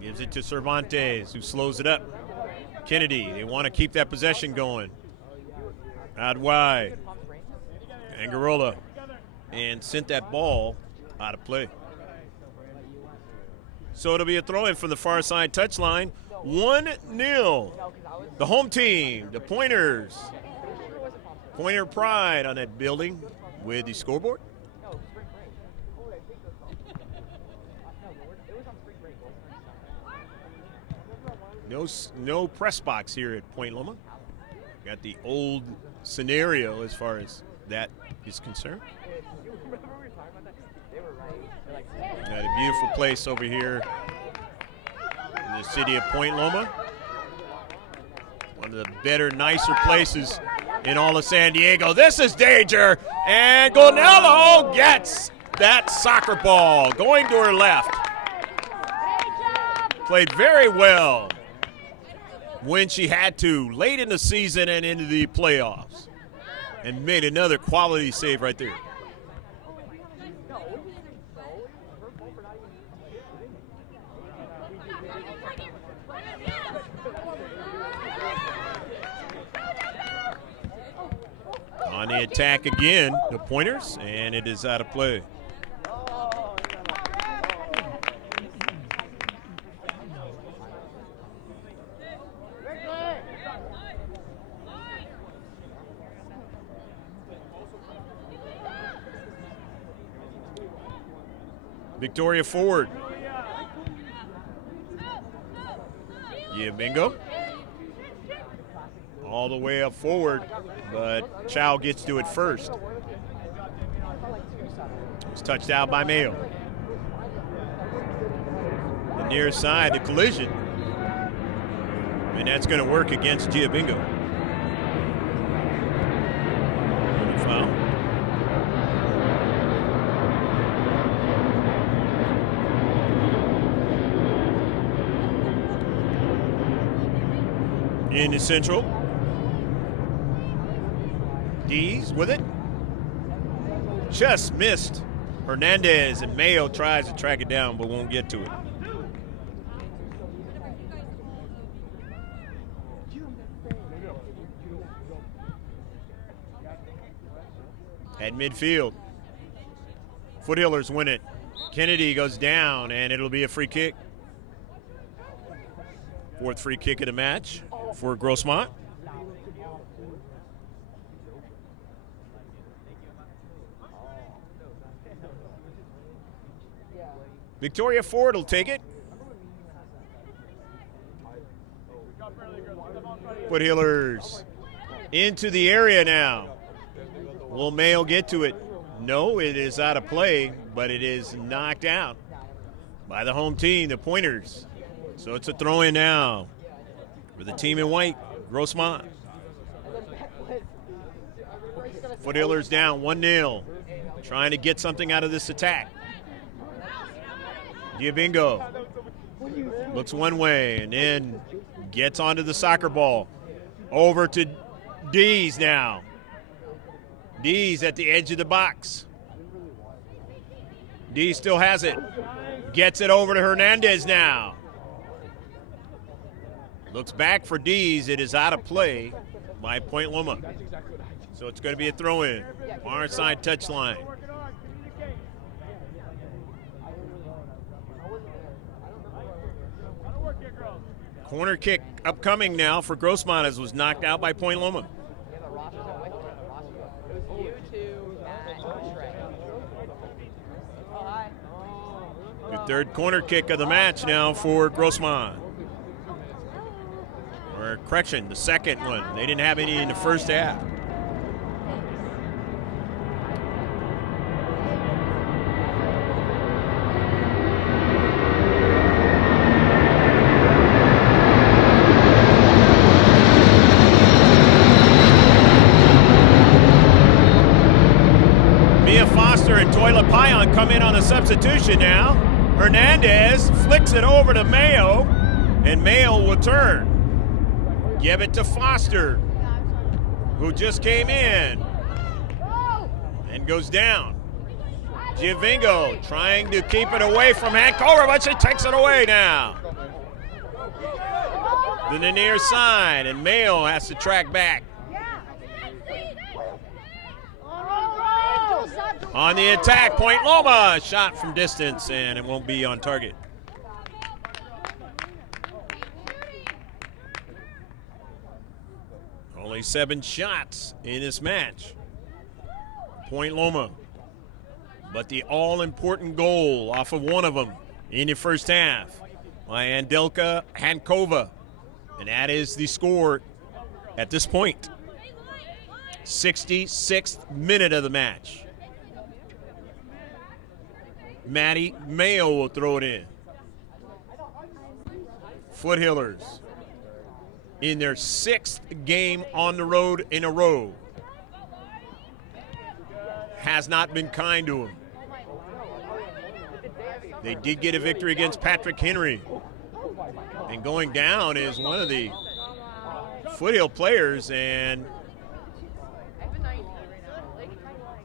Gives it to Cervantes, who slows it up. Kennedy, they want to keep that possession going. Out wide. Angarola. And sent that ball out of play. So it'll be a throw-in from the far side touchline. 1-0. The home team, the Pointers. Pointer pride on that building with the scoreboard. No press box here at Point Loma. Got the old scenario as far as that is concerned. Got a beautiful place over here in the city of Point Loma. One of the better, nicer places in all of San Diego. This is danger, and Gonello gets that soccer ball going to her left. Played very well when she had to, late in the season and into the playoffs, and made another quality save right there. On the attack again, the Pointers, and it is out of play. Victoria forward. Yeah, bingo. All the way up forward, but Chow gets to it first. It's touched out by Mayo. The near side, the collision. And that's going to work against Gia Bingo. Foul. In the central. Dees with it. Just missed. Hernandez, and Mayo tries to track it down but won't get to it. At midfield, Foothillers win it. Kennedy goes down, and it'll be a free kick. Fourth free kick of the match for Grossmont. Victoria Ford will take it. Foothillers into the area now. Will Mayo get to it? No, it is out of play, but it is knocked out by the home team, the Pointers. So it's a throw-in now for the team in white, Grossmont. Foothillers down 1-0, trying to get something out of this attack. Diabingo looks one way and then gets onto the soccer ball. Over to Dees now. Dees at the edge of the box. Dees still has it. Gets it over to Hernandez now. Looks back for Dees. It is out of play by Point Loma. So it's going to be a throw-in. Far side touchline. Corner kick upcoming now for Grossmont, as was knocked out by Point Loma. The third corner kick of the match now for Grossmont. Or correction, the second one. They didn't have any in the first half. And Toilet Pion come in on the substitution now. Hernandez flicks it over to Mayo, and Mayo will turn. Give it to Foster, who just came in and goes down. Giovingo trying to keep it away from Hankover, but she takes it away now. To the near side, and Mayo has to track back. On the attack, Point Loma, shot from distance, and it won't be on target. Only 7 shots in this match. Point Loma. But the all-important goal off of one of them in the first half by Andelka Hankova. And that is the score at this point. 66th minute of the match. Maddie Mayo will throw it in. Foothillers in their 6th game on the road in a row. Has not been kind to them. They did get a victory against Patrick Henry. And going down is one of the Foothill players, and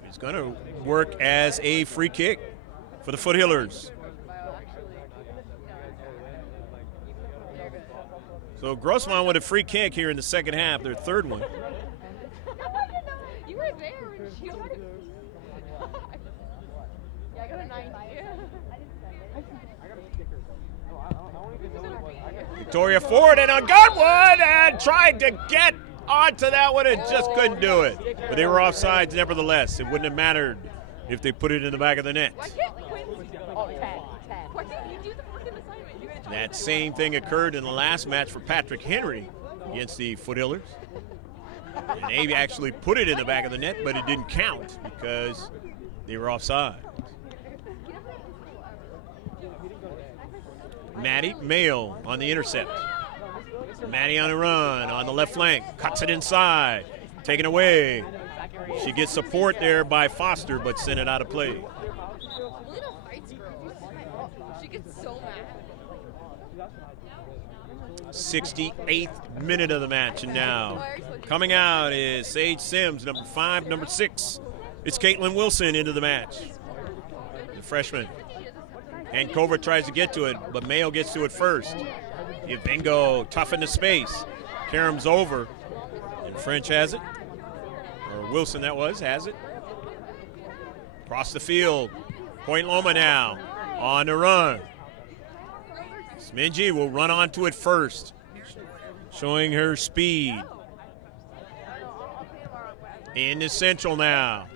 it's going to work as a free kick for the Foothillers. So Grossmont with a free kick here in the second half, their 3rd one. You were there when she was. Yeah, I got a 90. Victoria Ford and a good one, and tried to get onto that one and just couldn't do it. But they were offsides nevertheless. It wouldn't have mattered if they put it in the back of the net. Why can't Quincy? Oh, 10. Why can't you do the fucking assignment? That same thing occurred in the last match for Patrick Henry against the Foothillers. And they actually put it in the back of the net, but it didn't count because they were offside. Maddie Mayo on the intercept. Maddie on the run on the left flank, cuts it inside, taken away. She gets support there by Foster, but sent it out of play. She gets so mad. 68th minute of the match, and now coming out is Sage Sims, number 5, number 6. It's Caitlin Wilson into the match, the freshman. And Covert tries to get to it, but Mayo gets to it first. Bingo tough in the space. Karam's over, and French has it. Or Wilson, that was, has it. Across the field. Point Loma now on the run. Smingy will run onto it first, showing her speed. In the central now.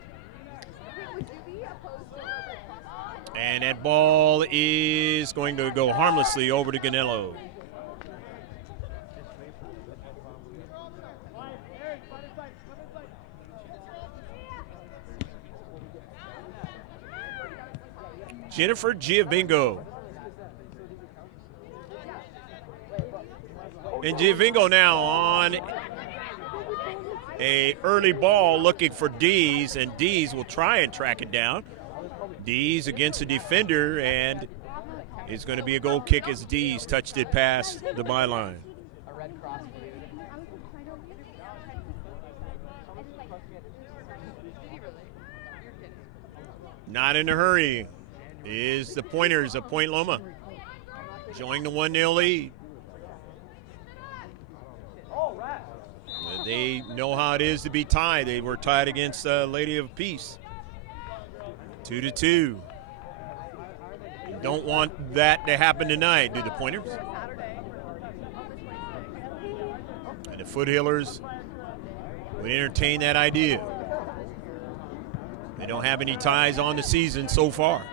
And that ball is going to go harmlessly over to Ganello. Jennifer Giovingo. And Giovingo now on a early ball looking for Dees, and Dees will try and track it down. Dees against the defender, and it's going to be a goal kick as Dees touched it past the byline. Not in a hurry is the Pointers of Point Loma, showing the 1-0 lead. They know how it is to be tied. They were tied against Lady of Peace. 2-2. You don't want that to happen tonight, do the Pointers? And the Foothillers would entertain that idea. They don't have any ties on the season so far.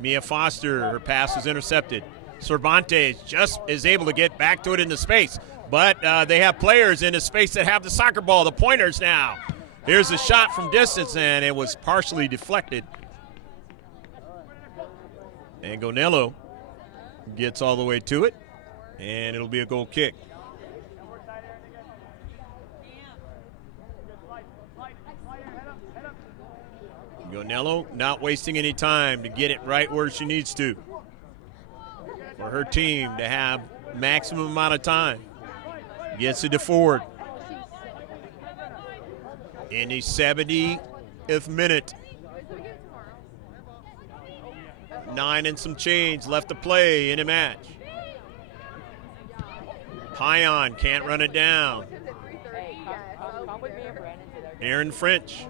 Mia Foster, her pass was intercepted. Cervantes just is able to get back to it in the space, but they have players in the space that have the soccer ball, the Pointers now. Here's a shot from distance, and it was partially deflected. And Gonello gets all the way to it, and it'll be a goal kick. Gonello not wasting any time to get it right where she needs to for her team to have maximum amount of time. Gets it to Ford. In the 70th minute. 9 and some change left to play in a match. Pion can't run it down. Aaron French.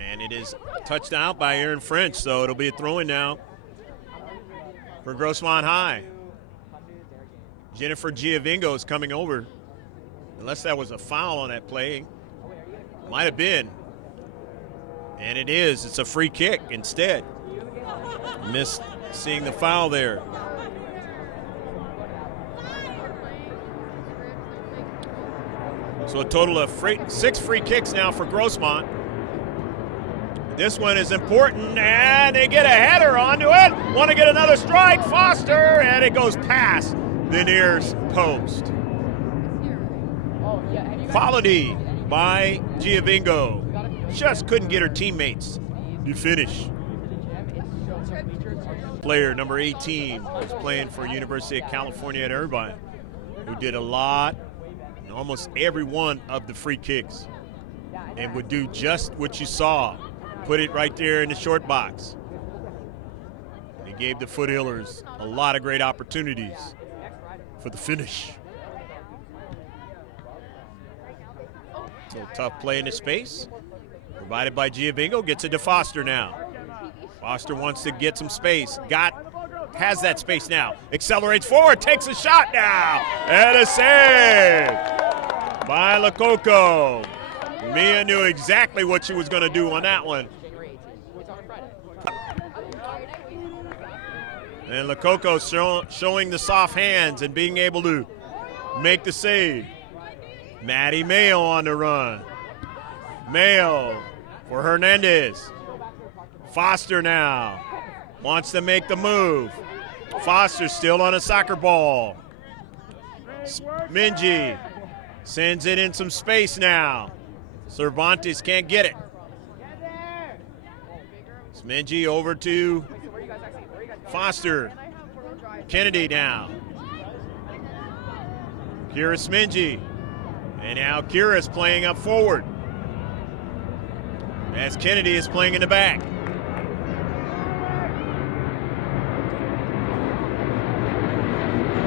And it is touched out by Aaron French, so it'll be a throw-in now for Grossmont High. Jennifer Giovingo is coming over. Unless that was a foul on that play. Might have been. And it is. It's a free kick instead. Missed seeing the foul there. So a total of 6 free kicks now for Grossmont. This one is important, and they get a header onto it. Want to get another strike, Foster, and it goes past the nearest post. Quality by Giovingo. Just couldn't get her teammates to finish. Player number 18 was playing for University of California at Irvine, who did a lot, almost every one of the free kicks, and would do just what you saw. Put it right there in the short box. He gave the Foothillers a lot of great opportunities for the finish. So tough play in the space. Provided by Giovingo, gets it to Foster now. Foster wants to get some space. Has that space now. Accelerates forward, takes a shot now. And a save by Lococo. Mia knew exactly what she was going to do on that one. And Lococo showing the soft hands and being able to make the save. Maddie Mayo on the run. Mayo for Hernandez. Foster now wants to make the move. Foster still on a soccer ball. Minji sends it in some space now. Cervantes can't get it. Minji over to Foster. Kennedy now. Kira Minji. And now Kira's playing up forward, as Kennedy is playing in the back.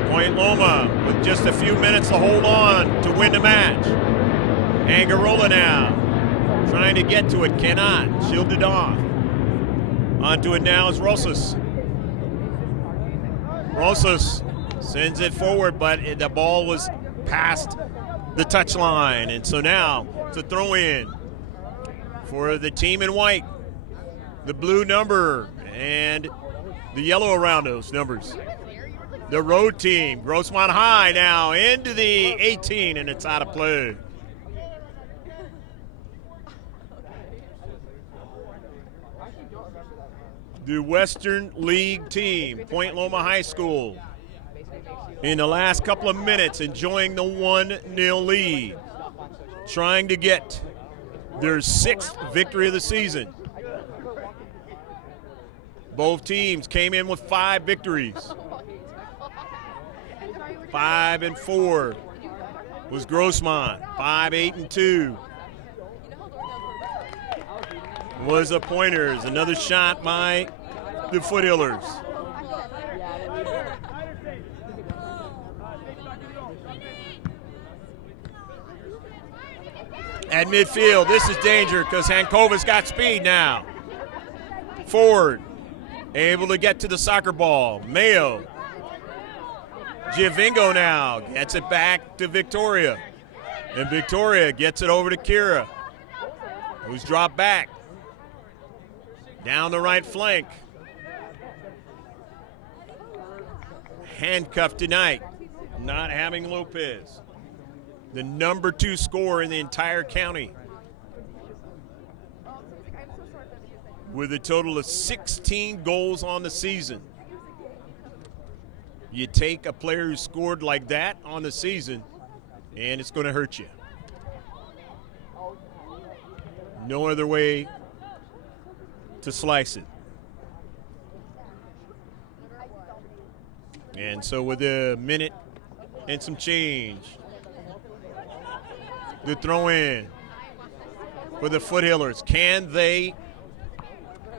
Point Loma with just a few minutes to hold on to win the match. Angarola now trying to get to it, cannot. Shielded off. Onto it now is Rosas. Rosas sends it forward, but the ball was past the touchline, and so now it's a throw in for the team in white. The blue number and the yellow around those numbers. The road team, Grossmont High now into the 18, and it's out of play. The Western League team, Point Loma High School, in the last couple of minutes enjoying the 1-0 lead, trying to get their 6th victory of the season. Both teams came in with 5 victories. 5-4 was Grossmont. 5-8-2 was the Pointers. Another shot by the Foothillers. At midfield, this is danger because Hankova's got speed now. Forward, able to get to the soccer ball. Mayo. Giovingo now gets it back to Victoria. And Victoria gets it over to Kira, who's dropped back. Down the right flank. Handcuffed tonight, not having Lopez. The number 2 scorer in the entire county, with a total of 16 goals on the season. You take a player who scored like that on the season, and it's going to hurt you. No other way to slice it. And so with a minute and some change, the throw in for the Foothillers. Can they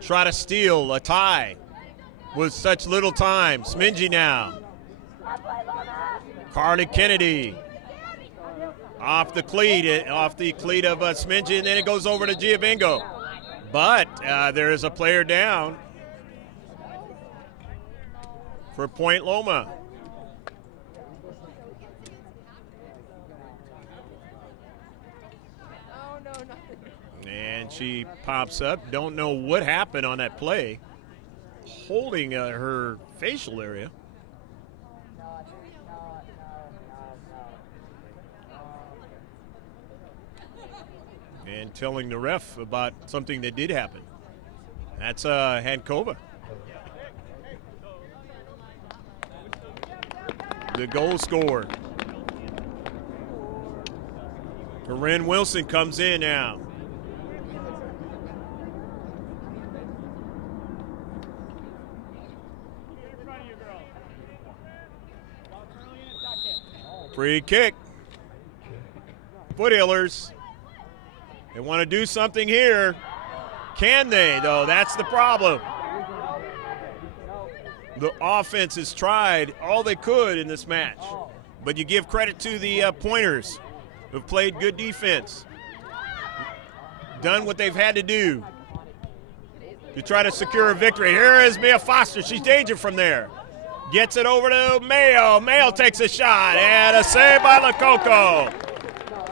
try to steal a tie with such little time? Smingy now. Carly Kennedy off the cleat of Smingy, and then it goes over to Giovingo. But there is a player down for Point Loma. And she pops up. Don't know what happened on that play. Holding her facial area. And telling the ref about something that did happen. That's Hankova. The goal scorer. Corinne Wilson comes in now. Free kick. Foothillers. They want to do something here. Can they, though? That's the problem. The offense has tried all they could in this match. But you give credit to the Pointers, who've played good defense. Done what they've had to do to try to secure a victory. Here is Mia Foster. She's danger from there. Gets it over to Mayo. Mayo takes a shot, and a save by Lococo.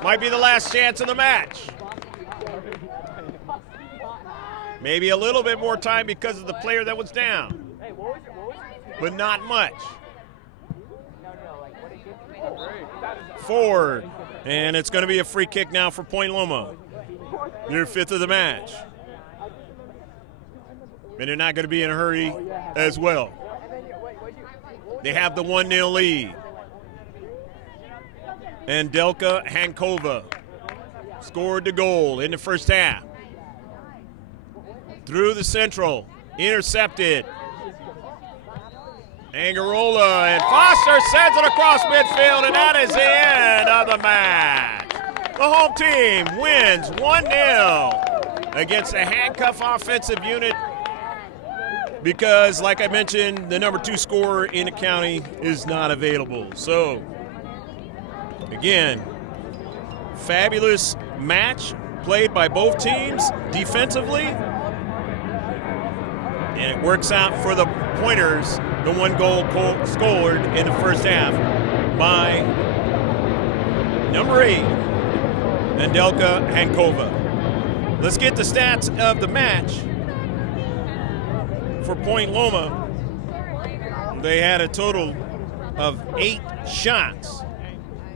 Might be the last chance of the match. Maybe a little bit more time because of the player that was down, but not much. Forward, and it's going to be a free kick now for Point Loma. Their 5th of the match. And they're not going to be in a hurry as well. They have the 1-0 lead. And Delka Hankova scored the goal in the first half. Through the central, intercepted. Angarola, and Foster sends it across midfield, and that is the end of the match. The home team wins 1-0 against the handcuff offensive unit because, like I mentioned, the number 2 scorer in the county is not available. So, again, fabulous match played by both teams defensively. And it works out for the Pointers, the 1 goal scored in the first half by number 8, Andelka Hankova. Let's get the stats of the match for Point Loma. They had a total of 8 shots.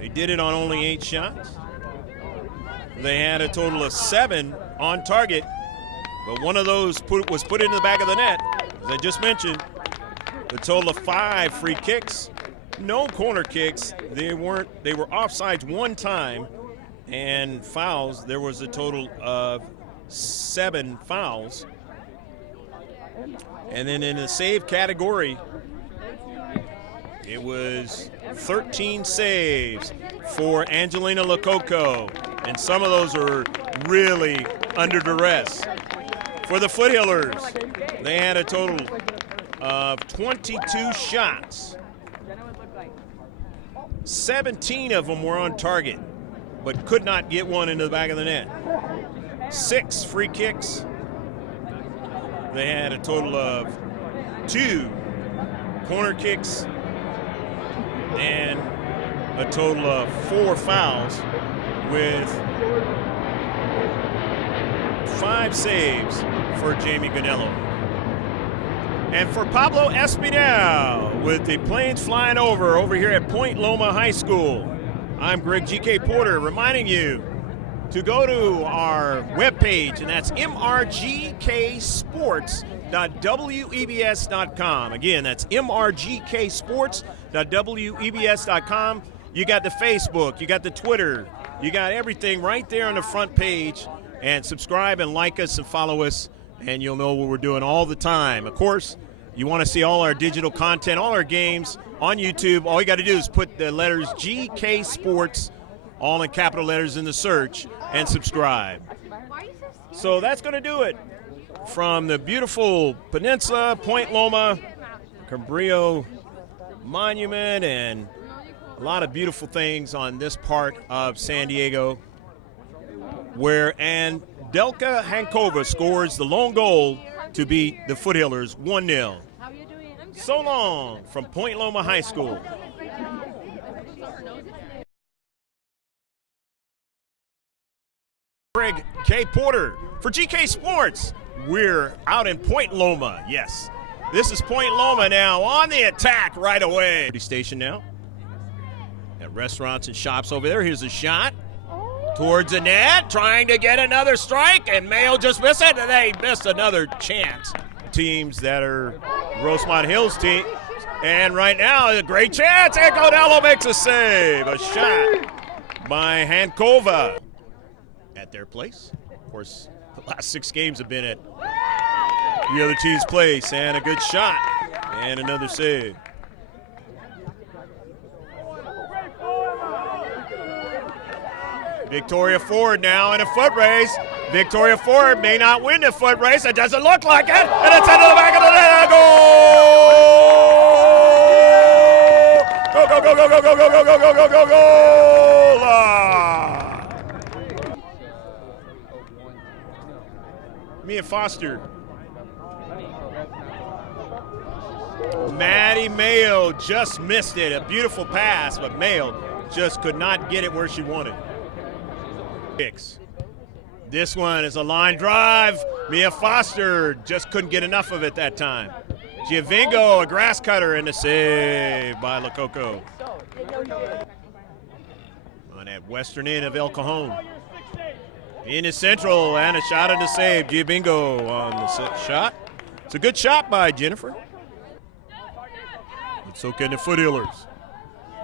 They did it on only 8 shots. They had a total of 7 on target, but one of those was put into the back of the net. As I just mentioned, a total of 5 free kicks, no corner kicks. They were offsides 1 time, and fouls. There was a total of 7 fouls. And then in the save category, it was 13 saves for Angelina Lococo, and some of those are really under duress. For the Foothillers, they had a total of 22 shots. 17 of them were on target, but could not get one into the back of the net. 6 free kicks. They had a total of 2 corner kicks and a total of 4 fouls, with 5 saves for Jamie Ganello. And for Pablo Espinal, with the planes flying over here at Point Loma High School, I'm Greg G.K. Porter, reminding you to go to our webpage, and that's mrgksports.webs.com. Again, that's mrgksports.webs.com. You got the Facebook, you got the Twitter, you got everything right there on the front page. And subscribe and like us and follow us, and you'll know what we're doing all the time. Of course, you want to see all our digital content, all our games on YouTube. All you got to do is put the letters GK Sports, all in capital letters, in the search, and subscribe. So that's going to do it from the beautiful peninsula, Point Loma, Cabrillo Monument, and a lot of beautiful things on this part of San Diego, where Andelka Hankova scores the lone goal to beat the Foothillers 1-0. So long from Point Loma High School. Greg K. Porter for GK Sports. We're out in Point Loma, yes. This is Point Loma now on the attack right away. Station now. Got restaurants and shops over there. Here's a shot. Towards the net, trying to get another strike, and Mayo just missed it, and they missed another chance. Teams that are Grossmont Hills team, and right now, a great chance, and Gonello makes a save. A shot by Hankova at their place. Of course, the last 6 games have been at the other team's place, and a good shot, and another save. Victoria Ford now in a foot race. Victoria Ford may not win the foot race. It doesn't look like it. And it's into the back of the net. Goal! Go, go, go, go, go, go, go, go, go, go, go, goal! Mia Foster. Maddie Mayo just missed it. A beautiful pass, but Mayo just could not get it where she wanted. This one is a line drive. Mia Foster just couldn't get enough of it that time. Giovingo, a grass cutter, and a save by Lococo. On that western end of El Cajon. In the central, and a shot and a save. Giovingo on the shot. It's a good shot by Jennifer. But so can the Foothillers.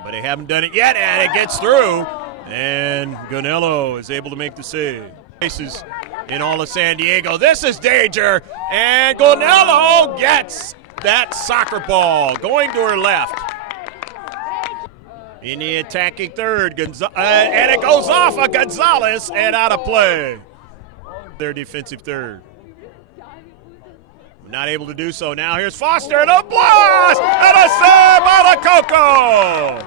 But they haven't done it yet, and it gets through. And Gonello is able to make the save. Faces in all of San Diego. This is danger. And Gonello gets that soccer ball going to her left. In the attacking third, and it goes off of Gonzalez and out of play. Their defensive third. Not able to do so. Now here's Foster and a blast and a save by Lococo.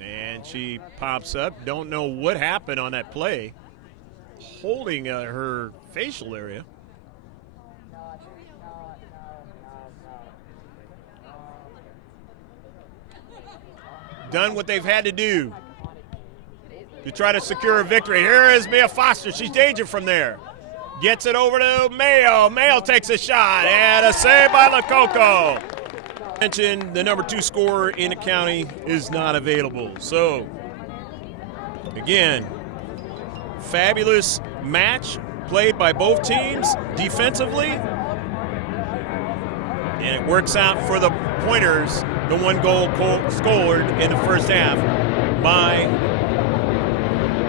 And she pops up. Don't know what happened on that play. Holding her facial area. Done what they've had to do to try to secure a victory. Here is Mia Foster. She's danger from there. Gets it over to Mayo. Mayo takes a shot and a save by Lococo. Mentioned the number 2 scorer in the county is not available. So, again, fabulous match played by both teams defensively. And it works out for the Pointers, the 1 goal scored in the first half by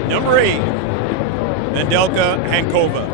number 8, Nandelka Hankova.